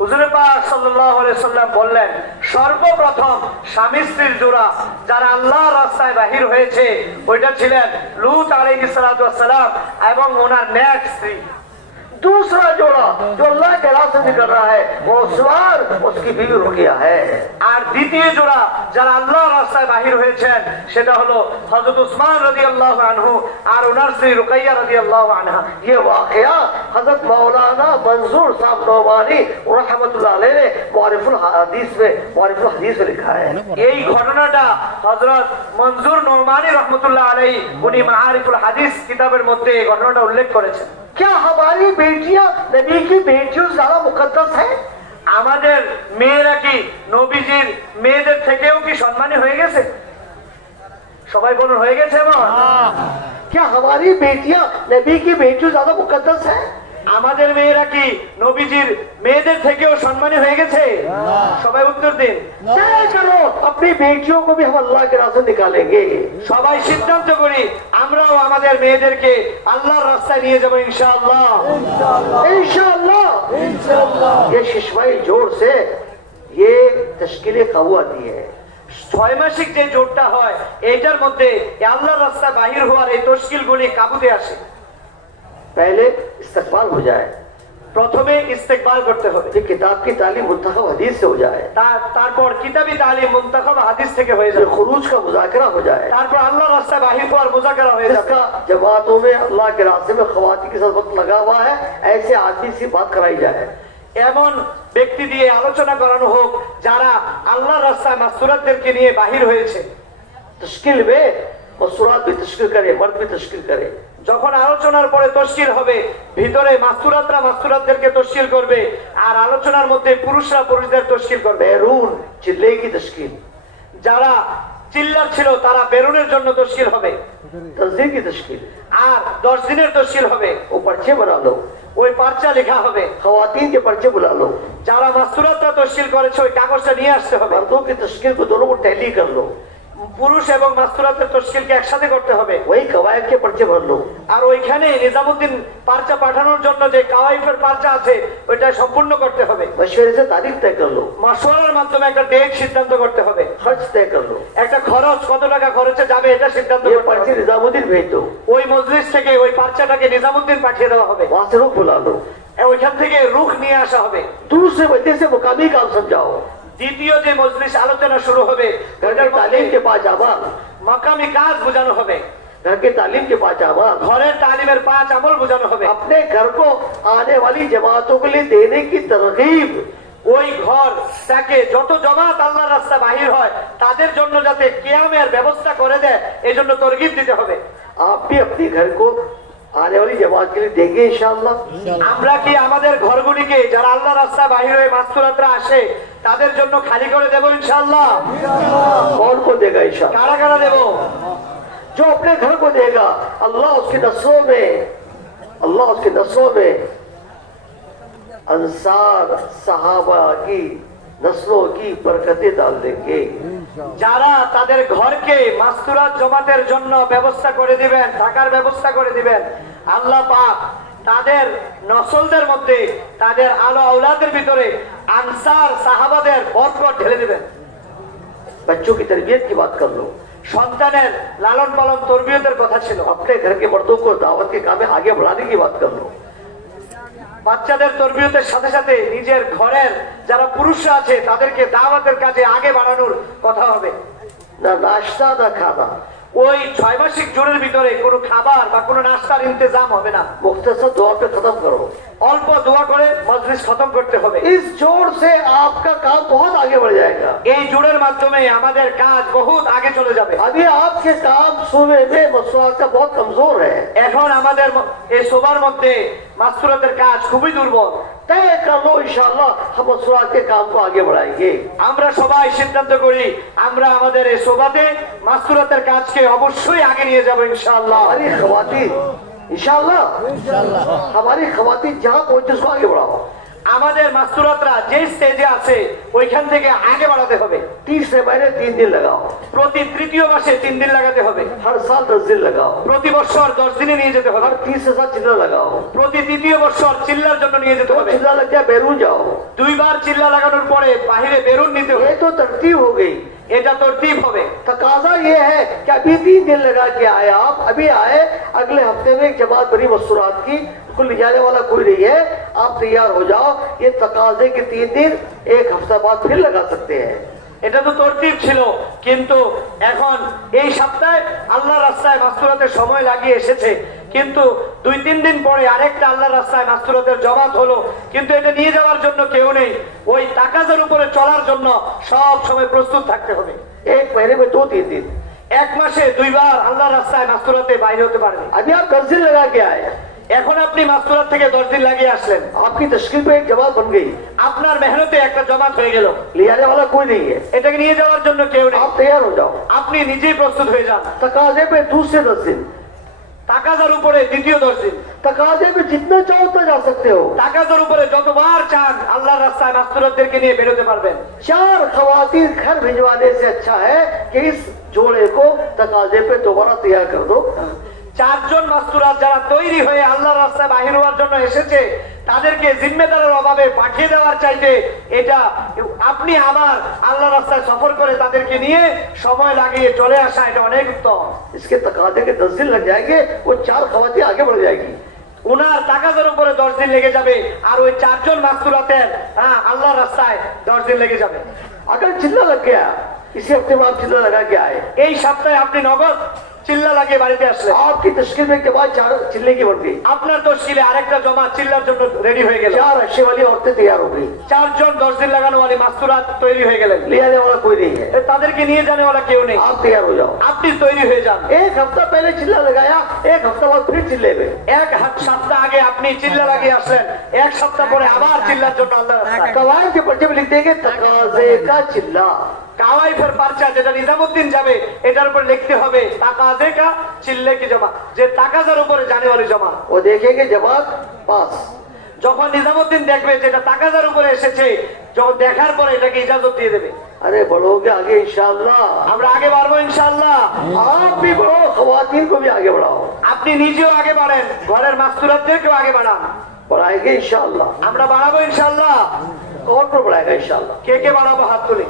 হুজুর পাক সাল্লাল্লাহু আলাইহি সাল্লাম বললেন সর্বপ্রথম স্বামী স্ত্রীর জোড়া যারা আল্লাহর রাস্তায় বাহির হয়েছে ওইটা ছিলেন লূত আলাইহিস সালাতু ওয়াস সালাম এবং ওনার নেক স্ত্রী। दूसरा जोड़ा जो अल्लाह के रास्ते में निकल रहा है वो उस्मान उसकी बीवी रुकिया है। আর দ্বিতীয় জোড়া যারা আল্লাহর রাস্তায় বাহির হয়েছেন সেটা হলো হযরত উসমান রাদিয়াল্লাহু আনহু আর ওনার স্ত্রী রুকাইয়া রাদিয়াল্লাহু আনহা। ये वाकया हजरत मौलाना मंजूर साहब नौमानी रहमतुल्लाह अलैह ने मुआरिफुल हदीस में लिखा है। এই ঘটনাটা হযরত মনজুর নোমানী রাহমাতুল্লাহ আলাইহি উনি মাআরিফুল হাদিস কিতাবের মধ্যে এই ঘটনাটা উল্লেখ করেছেন। क्या हमारी बेटियां नबी की बेटियों से ज्यादा मुकद्दस है? আমাদের মেয়েরা কি নবীজির মেয়েদের থেকেও কি সম্মানী হয়ে গেছে? সবাই বলুন হয়ে গেছে এমন? क्या हमारी बेटियां नबी की बेटियों से ज्यादा मुकद्दस है? আমাদের মেয়েরা কি নবীজির মেয়েদের থেকেও সম্মানী হয়ে গেছে? সবাই উত্তর দিন। तय करो, अपनी बेटियों को भी हम अल्लाह के रास्ते निकालेंगे। সবাই সিদ্ধান্ত করি আমরাও আমাদের মেয়েদেরকে আল্লাহর রাস্তায় নিয়ে যাব ইনশাআল্লাহ। इंशाअल्लाह ये शिशवाई जोड़ से ये तश्कीलें काबू आती है। 6 মাসিক যে জোটটা হয় এইটার মধ্যে এই আল্লাহর রাস্তায় বাহির হওয়ার এই তশকিলগুলি কাবুতে আসে। पहले इस्तकबाल हो जाए, প্রথমে ইস্তেকবাল করতে হবে, फिर किताब की तालीम मुंतखब हदीस से हो जाए, তারপর কিতাবি তালিম মুনতাখাব হাদিস থেকে হয়ে फिर যাবে, खुरूज का मुजाकरा हो जाए, তারপর আল্লাহর রাস্তায় বাহির হওয়ার মুজাকারা হয়ে যাবে। जिसका जमातों में अल्लाह के रास्ते में खवातीन के साथ वक्त लगा हुआ है ऐसे आदमी से बात कराई जाए। এমন ব্যক্তি দিয়ে আলোচনা করানো হোক যারা আল্লাহর রাস্তায় মাসতুরাতদেরকে নিয়ে বাহির হয়েছে। तश्कील में मसूरात भी तश्कील करे, मर्द भी तश्कील करे। যখন আলোচনার পরে তশকিল হবে ভিতরে মাসতুরাতরা মাসতুরাতদেরকে তশকিল করবে আর আলোচনার মধ্যে পুরুষরা পুরুষদের তশকিল করবে। बैरून चिल्ले की तश्कील, যারা চিল্লার ছিল তারা বেরুনের জন্য তশকিল হবে, 10 दिन की तश्कील, আর 10 দিনের তশকিল হবে। वो पर्चे बना लो, ওই পার্চা লেখা হবে। खवातीन के पर्चे बुला लो, যারা মাসতুরাতরা তশকিল করেছে ওই কাগজটা নিয়ে আসতে হবে। मर्दों की तश्कील को दोनों को टैली कर लो, পুরুষ এবং মাসতুরাতের তশকিলকে একসাথে করতে হবে। वही कवायद के पर्चे भर लो। আর ওইখানে নিজামুদ্দিন পার্চা পাঠানোর জন্য যে কাওয়াইফের পার্চা আছে ওইটা সম্পূর্ণ করতে হবে। मशवरे से तारीख तय कर लो, মাশওয়ারার মাধ্যমে একটা ডেট সিদ্ধান্ত করতে হবে, खर्च तय कर लो। একটা খরচ কত টাকা খরচে যাবে এটা সিদ্ধান্ত ये করতে पर्ची হবে। निजामुद्दीन भेज दो, ওই মজলিস থেকে ওই পার্চাটাকে নিজামুদ্দিন পাঠিয়ে দেওয়া হবে, वहां से रुख बुला लो, ওইখান থেকে রুখ নিয়ে আসা হবে। दूसरे वजह से मुकामी काम समझाओ। দ্বিতীয় যে মজলিস আলোচনা শুরু হবে घर ওইটার की तालीम के पास जावा, মাকামি কাজ বোঝানো হবে, घर के तालीम के पास जावा, ঘরের তালিমের 5 আমল বোঝানো হবে। अपने घर को आने वाली जमातों के लिए देने की तरगीब, ওই ঘর তাকে যত জমাত আল্লাহর রাস্তা বাহির হয় তাদের জন্য যাতে কিয়ামের ব্যবস্থা করে দেয় এই জন্য তরগিব দিতে হবে। आप भी अपने घर को आने वाली जमात के लिए देंगे इंशाअल्लाह। আমরা কি আমাদের ঘরগুলিকে যারা আল্লাহর রাস্তা বাহির হয়ে মাসতুরাতরা আসে তাদের জন্য খালি করে দেব ইনশাআল্লাহ? कौन को देगा इंशाअल्लाह? কারা কারা দেব? जो अपने घर को देगा अल्लाह उसकी नस्लों में अंसार सहाबा की नस्लों की बरकतें डाल देंगे। যারা তাদের ঘরকে মাসতুরাত জমাতের জন্য ব্যবস্থা করে দিবেন, থাকার ব্যবস্থা করে দিবেন, আল্লাহ পাক তাদের নসলদের মধ্যে তাদের আলো আওলাদের ভিতরে আনসার সাহাবাদের বরকত ঢেলে দিবেন। बच्चों की तरबियत की बात कर लो, সন্তানের লালন পালন তরবিয়তের কথা ছিল। अपने घर के मर्दों को दावत के काम में आगे बढ़ाने की बात कर लो। বাচ্চাদের তরবিয়তের সাথে সাথে নিজের ঘরের যারা পুরুষরা আছে তাদেরকে দাওয়াতের কাজে আগে বাড়ানোর কথা হবে। ना नाश्ता ना खाना, ওই 6 মাসিক জোরের ভিতরে কোনো খাবার বা কোনো নাস্তার ইন্তজাম হবে না। मुख्तसर दुआ पे खत्म करो। অল্প দোয়া করে মজলিস খতম করতে হবে। इस जोड़ से आपका काम बहुत आगे बढ़ जाएगा। এই জোরের মাধ্যমে আমাদের কাজ বহুত আগে চলে যাবে। अभी आपके काम सुबह में मसवाक का बहुत कमजोर है। এখন আমাদের এই সবার মধ্যে মাসুরাতের কাজ খুবই দুর্বল। तय कर लो इंशाल्लाह हम मसवाक के काम को आगे बढ़ाएंगे। আমরা সবাই সিদ্ধান্ত করি আমরা আমাদের এই সভাতে মাসুরাতের কাজকে অবশ্যই আগে নিয়ে যাব ইনশাআল্লাহ। हमारी खवातीन इंशाल्लाह हमारी खवातीन जहाँ पहुंचे उसको आगे बढ़ाओ। আমাদের মাসুরাতরা যে স্টেজে আছে ওইখান থেকে আগে বাড়াতে হবে। 30 महीने 3 दिन लगाओ। প্রতি তৃতীয় মাসে 3 দিন লাগাতে হবে। हर साल 10 दिन लगाओ। প্রতি বছর 10 দিনে নিয়ে যেতে হবে। हर 30 से 7 चिल्ला लगाओ। প্রতি তৃতীয় বছর চিল্লার জন্য নিয়ে যেতে तो হবে। चिल्ला लग गया बैरून जाओ। 2 বার চিল্লা লাগানোর পরে বাহিরে বেরুন নিতে হবে। ये तो तरतीब हो गई। এটা তরতিব হবে। तकाजा ये है कि अभी 3 दिन लगा के आए आप, अभी आए, अगले हफ्ते में एक जमात बनी मसूरात की, बिल्कुल ले जाने वाला कोई नहीं है, आप तैयार हो जाओ। ये तकाजे के 3 दिन 1 हफ्ता बाद फिर लगा सकते हैं। এটা তো তরতিব ছিল, কিন্তু এখন এই সপ্তাহে আল্লাহর রাস্তায় মাসুরাতের সময় লাগিয়ে এসেছে, কিন্তু 2-3 দিন পরে আরেকটা আল্লাহর রাস্তায় মাসুরাতের জমাত হলো, কিন্তু এটা নিয়ে যাওয়ার জন্য কেউ নেই। ওই তাকাজার উপরে চলার জন্য সব সময় প্রস্তুত থাকতে হবে। 1 महीने में 2-3 दिन। 1 মাসে 2 বার আল্লাহর রাস্তায় মাসুরাতে বাইরে হতে পারবে। अभी आप 10 दिन लगा के आए, এখন আপনি মাসুরাত থেকে 10 দিন লাগিয়ে আসলেন, आपकी तश्कील पे एक जमात बन गई, আপনার মেহনতে একটা জমাত হয়ে গেল। ले जाने वाला कोई नहीं है, এটাকে নিয়ে যাওয়ার জন্য কেউ নেই। आप तैयार हो जाओ। আপনি নিজেই প্রস্তুত হয়ে যান। तकाजे पे दूसरे 10 दिन, তাকাজার উপরে দ্বিতীয় 10 দিন। तकाजे पे जितना चाहो उतना जा सकते हो। তাকাজার উপরে যতবার চান আল্লাহর রাস্তায় মাসুরাতদেরকে নিয়ে বেরোতে পারবেন। 4 खवातीन घर भिजवाने से अच्छा है कि इस जोड़े को तकाजे पे दोबारा तैयार कर दो। 4 জন মাসুরাত যারা তৈরি হয়ে আল্লাহর রাস্তায় বাহির হওয়ার জন্য এসেছে তাদেরকে জিম্মেদারের অভাবে পাঠিয়ে দেওয়ার চাইতে এটা আপনি আবার আল্লাহর রাস্তায় সফর করে তাদেরকে নিয়ে সময় লাগিয়ে চলে আসা এটা অনেক উত্তম। इसके तकाजे के 10 दिन लग जाएंगे, वो 4 खवातीन आगे बढ़ जाएगी। ওনার তাকাজার উপরে 10 দিন লেগে যাবে, আর ওই 4 জন মাসুরাতের আল্লাহর রাস্তায় 10 দিন লেগে যাবে। अगर चिल्ला लग गया, इसी हफ्ते में आप चिल्ला लगा के आए, এই সপ্তাহে আপনি নগদ চিল্লা লাগিয়ে বাড়িতে আসলেন, आपकी तश्कील में के बाद 4 चिल्ले की बन गई। আপনার তশকিলে আরেকটা জমা চিল্লার জন্য রেডি হয়ে গেল। 4 अच्छे वाली औरतें तैयार हो गई, 4 জন 10 দিন লাগানো वाली মাসুরাত তৈরি হয়ে গেলেন। ले आने वाला कोई नहीं है, তাদেরকে নিয়ে যাওয়া वाला কেউ নেই। आप तैयार हो जाओ। আপনি তৈরি হয়ে যান। 1 हफ्ता पहले चिल्ला लगाया, 1 हफ्ता बाद फिर चिल्ले में। 1 সপ্তাহ আগে আপনি চিল্লা লাগিয়ে আসলেন, 1 সপ্তাহ পরে আবার চিল্লার জন্য আল্লাহ রাস্তায়। कवायद के पर्चे में लिख देंगे तकाजे का चिल्ला। কাওয়াইফের পারচা যেটা নিজামুদ্দিন যাবে এটার উপর লিখতে হবে তাকাজে কা চিল্লে কি জমা, যে তাকাজার উপরে জানে वाली জমা। वो देखेंगे जमात पास। যখন নিজামুদ্দিন দেখবে যেটা তাকাজার উপরে এসেছে, যখন দেখার পরে এটাকে ইজাজত দিয়ে দেবে। अरे बढ़ोगे आगे इंशाल्लाह। আমরা আগে বাড়বো ইনশাআল্লাহ। आप भी बढ़ो, खवातीन को भी आगे बढ़ाओ। আপনি নিজেও আগে বাড়েন, ঘরের মাসুরাতদেরকেও आगे বাড়ান। बढ़ाएंगे इंशाल्लाह। আমরা বাড়াবো ইনশাআল্লাহ। कौन को बढ़ाएगा इंशाल्लाह? কে বাড়াবো হাত তুলে।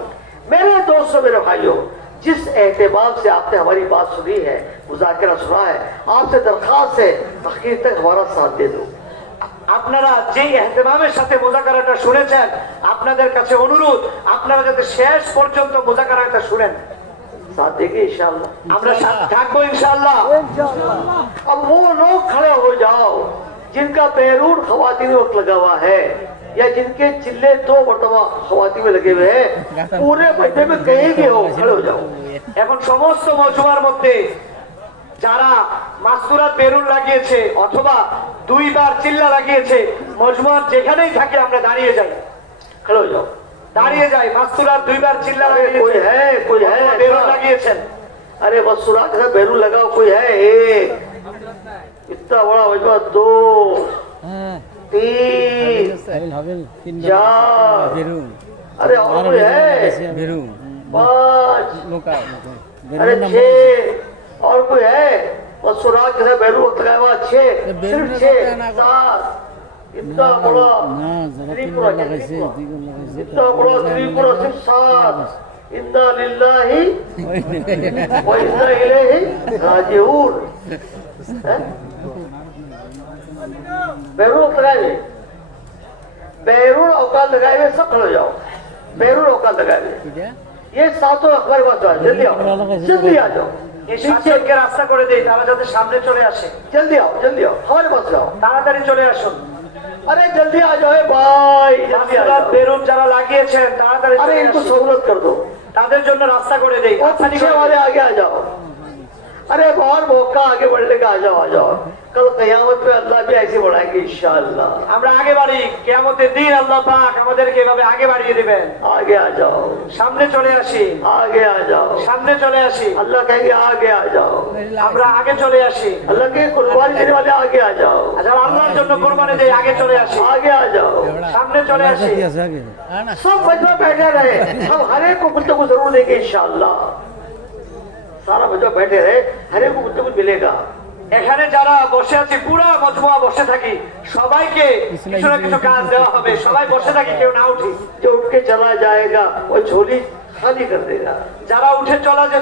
मेरे दोस्तों, मेरे भाइयों, जिस एहतमाम से आपने हमारी बात सुनी है, मुज़ाकरा सुना है, आपसे दरखास्त है आखिर तक हमारा साथ दे दो। আপনারা যে ইহতিমামের সাথে মুযাকারাটা শুনেছেন, আপনাদের কাছে অনুরোধ আপনারা যাতে শেষ পর্যন্ত মুযাকারাটা শুনেন। साथ देंगे इंशाल्लाह। আমরা থাকবো ইনশাআল্লাহ। अब वो लोग खड़े हो जाओ जिनका बैरून खवातीन में वक्त लगा हुआ है, या जिनके चिल्ले 2 मरतबा खवातीन में लगे हुए हैं, पूरे महीने में कहीं भी हो, खड़े हो जाओ। এখন সমস্ত মজুমার মধ্যে যারা মাসুরাত বেরুন লাগিয়েছে অথবা 2 বার চিল্লা লাগিয়েছে, মজমুয়ার যেখানেই থাকে আমরা দাঁড়িয়ে যাই, खड़े हो जाओ। দাঁড়িয়ে যাই। মাসুরাত 2 বার চিল্লা अरे कोई লাগিয়েছে, है বেরুন লাগিয়েছেন। अरे बस सुरा के साथ बैरून लगाओ, कोई है? एक इतना बड़ा मजमा, 2 3 হবেন 3 चार, বেরুন अरे और कोई है? বেরুন 5, লোকা अरे 6, और कोई है? बस सुरा के साथ बैरून वक्त लगाया हुआ 6, सिर्फ 6 7, इतना बड़ा না যারা त्रिपुरा, লাগাইছে দ্বিগুণ লাগাইছে इतना बड़ा त्रिपुरा, सिर्फ 7। इन्ना लिल्लाहि व इन्ना इलैहि राजिऊन। बैरून लगाए, बैरून औकात लगाए हुए सब खड़े हो जाओ। बैरून औकात लगाए हुए, এটা ये 7 अखबार बात है, जल्दी आओ, जल्दी आ जाओ। এই সাতজনকে রাস্তা করে দেই, তারা যাতে সামনে চলে আসে। जल्दी आओ हमारे पास आओ। তাড়াতাড়ি চলে আসুন। अरे जल्दी आ जाओ ए भाई, जल्दी आ রাস্তার जाओ। বেলুন যারা লাগিয়েছেন তাড়াতাড়ি अरे চলে इनको আসুন। सहूलत कर दो, তাদের জন্য রাস্তা করে দেই। और पीछे वाले आगे आ जाओ। अरे बहुत मौका आगे बढ़ने का, आ जाओ। कल कयामत में अल्लाह भी ऐसे बढ़ाएंगे इंशाअल्लाह। আমরা आगे বাড়ি, কিয়ামতের দিন আল্লাহ পাক আমাদেরকে এভাবে আগে বাড়িয়ে দিবেন। आगे आ जाओ, সামনে চলে আসি, आगे आ जाओ। সামনে চলে আসি। अल्लाह कहेंगे आगे आ जाओ। আমরা आगे চলে আসি। अल्लाह के कुर्बानी देने वाले आगे आ जाओ, আর যারা আল্লাহর জন্য কুরবানি দেয় আগে চলে আসি, आगे आ जाओ। সামনে চলে আসি। सब बच्चों बैठे रहे, हम हर एक को कुछ न कुछ जरूर देंगे इंशाअल्लाह। सारा बच्चों बैठे रहे, हर एक को कुछ न कुछ मिलेगा। এখানে যারা বসে আছি পুরো মজমুয়া বসে থাকি, সবাইকে কিছু না কিছু কাজ দেওয়া হবে। সবাই বসে থাকি, কেউ না উঠি। जो उठ के चला जाएगा वो झोली खाली कर देगा, যারা উঠে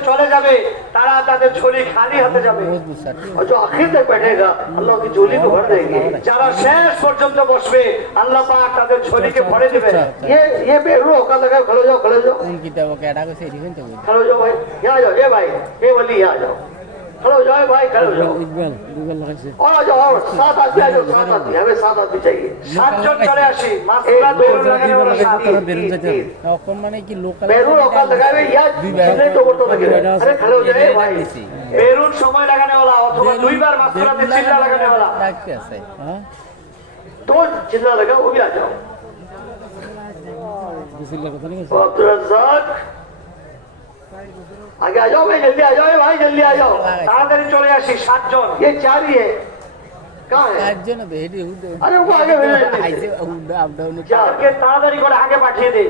চলে যাবে তারা তাদের ঝোলি খালি হাতে যাবে। और जो आखिर तक बैठेगा अल्लाह की झोली को भर देंगे। যারা শেষ পর্যন্ত বসবে আল্লাহ পাক তাদের ঝোলিকে ভরে দেবে। ये बेरू होकर लगा, खड़ो जाओ खड़ो जाओ खड़ो जाओ भाई, यहाँ आ जाओ। ये भाई ये वली यहाँ आ जाओ, खड़ो हो जाओ भाई, खड़ो हो जाओ। और आ जाओ, और 7 आदमी आ जाओ, 7 आदमी, हमें 7 आदमी चाहिए। সাতজন চলে আসি। মাসুরা বেলুন লাগানো হলো সাত। बेरू होकर लगाए हुए या जितने तो वो तो लगे हुए। अरे खड़े हो जाए भाई, বেলুন সময় লাগানো হলো অথবা দুইবার মাসুরাতে চিল্লা লাগানো হলো। 2 चिल्ला लगा, वो भी आ जाओ। और अब्दुल रज़ाक आगे आ जाओ भाई, जल्दी आ जाओ भाई, जल्दी आ जाओ। তাড়াতাড়ি চলে আসি। সাতজন। ये 4 ही है, कहाँ है? अरे वो आगे भेजो जल्दी। যাদেরকে তাড়াতাড়ি করে আগে পাঠিয়ে দেই।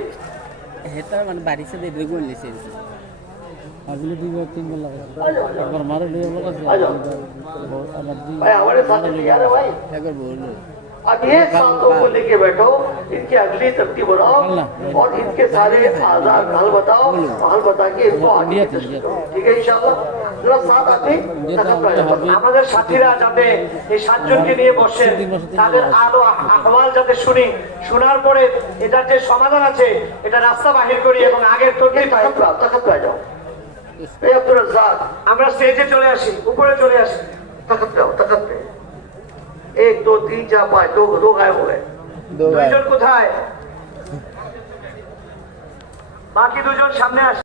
भाई हमारे साथ तैयार है भाई। अब ये सातों को लेके बैठो, इनकी अगली तरतीब बनाओ और इनके सारे आजाद हल बताओ, हल बता के इनको आगे करो। ठीक है इंशाल्लाह। जरा 7 आदमी तखत पे आ जाओ। আমাদের সাথীরা যাতে এই সাতজনকে নিয়ে বসেন, তাদের আলো আহওয়াল যাতে শুনি, শোনার পরে এটার যে সমাধান আছে এটা রাস্তা বাহির করি এবং আগের তরতিব পাই। तखत पे आ जाओ। ए अब्दुल रज़ाक আমরা স্টেজে চলে আসি, উপরে চলে আসি। तखत पे आओ, तखत पे। 1 2 3 4 5, 2 गायब हो गए। দুইজন কোথায়? বাকি দুজন সামনে আসে।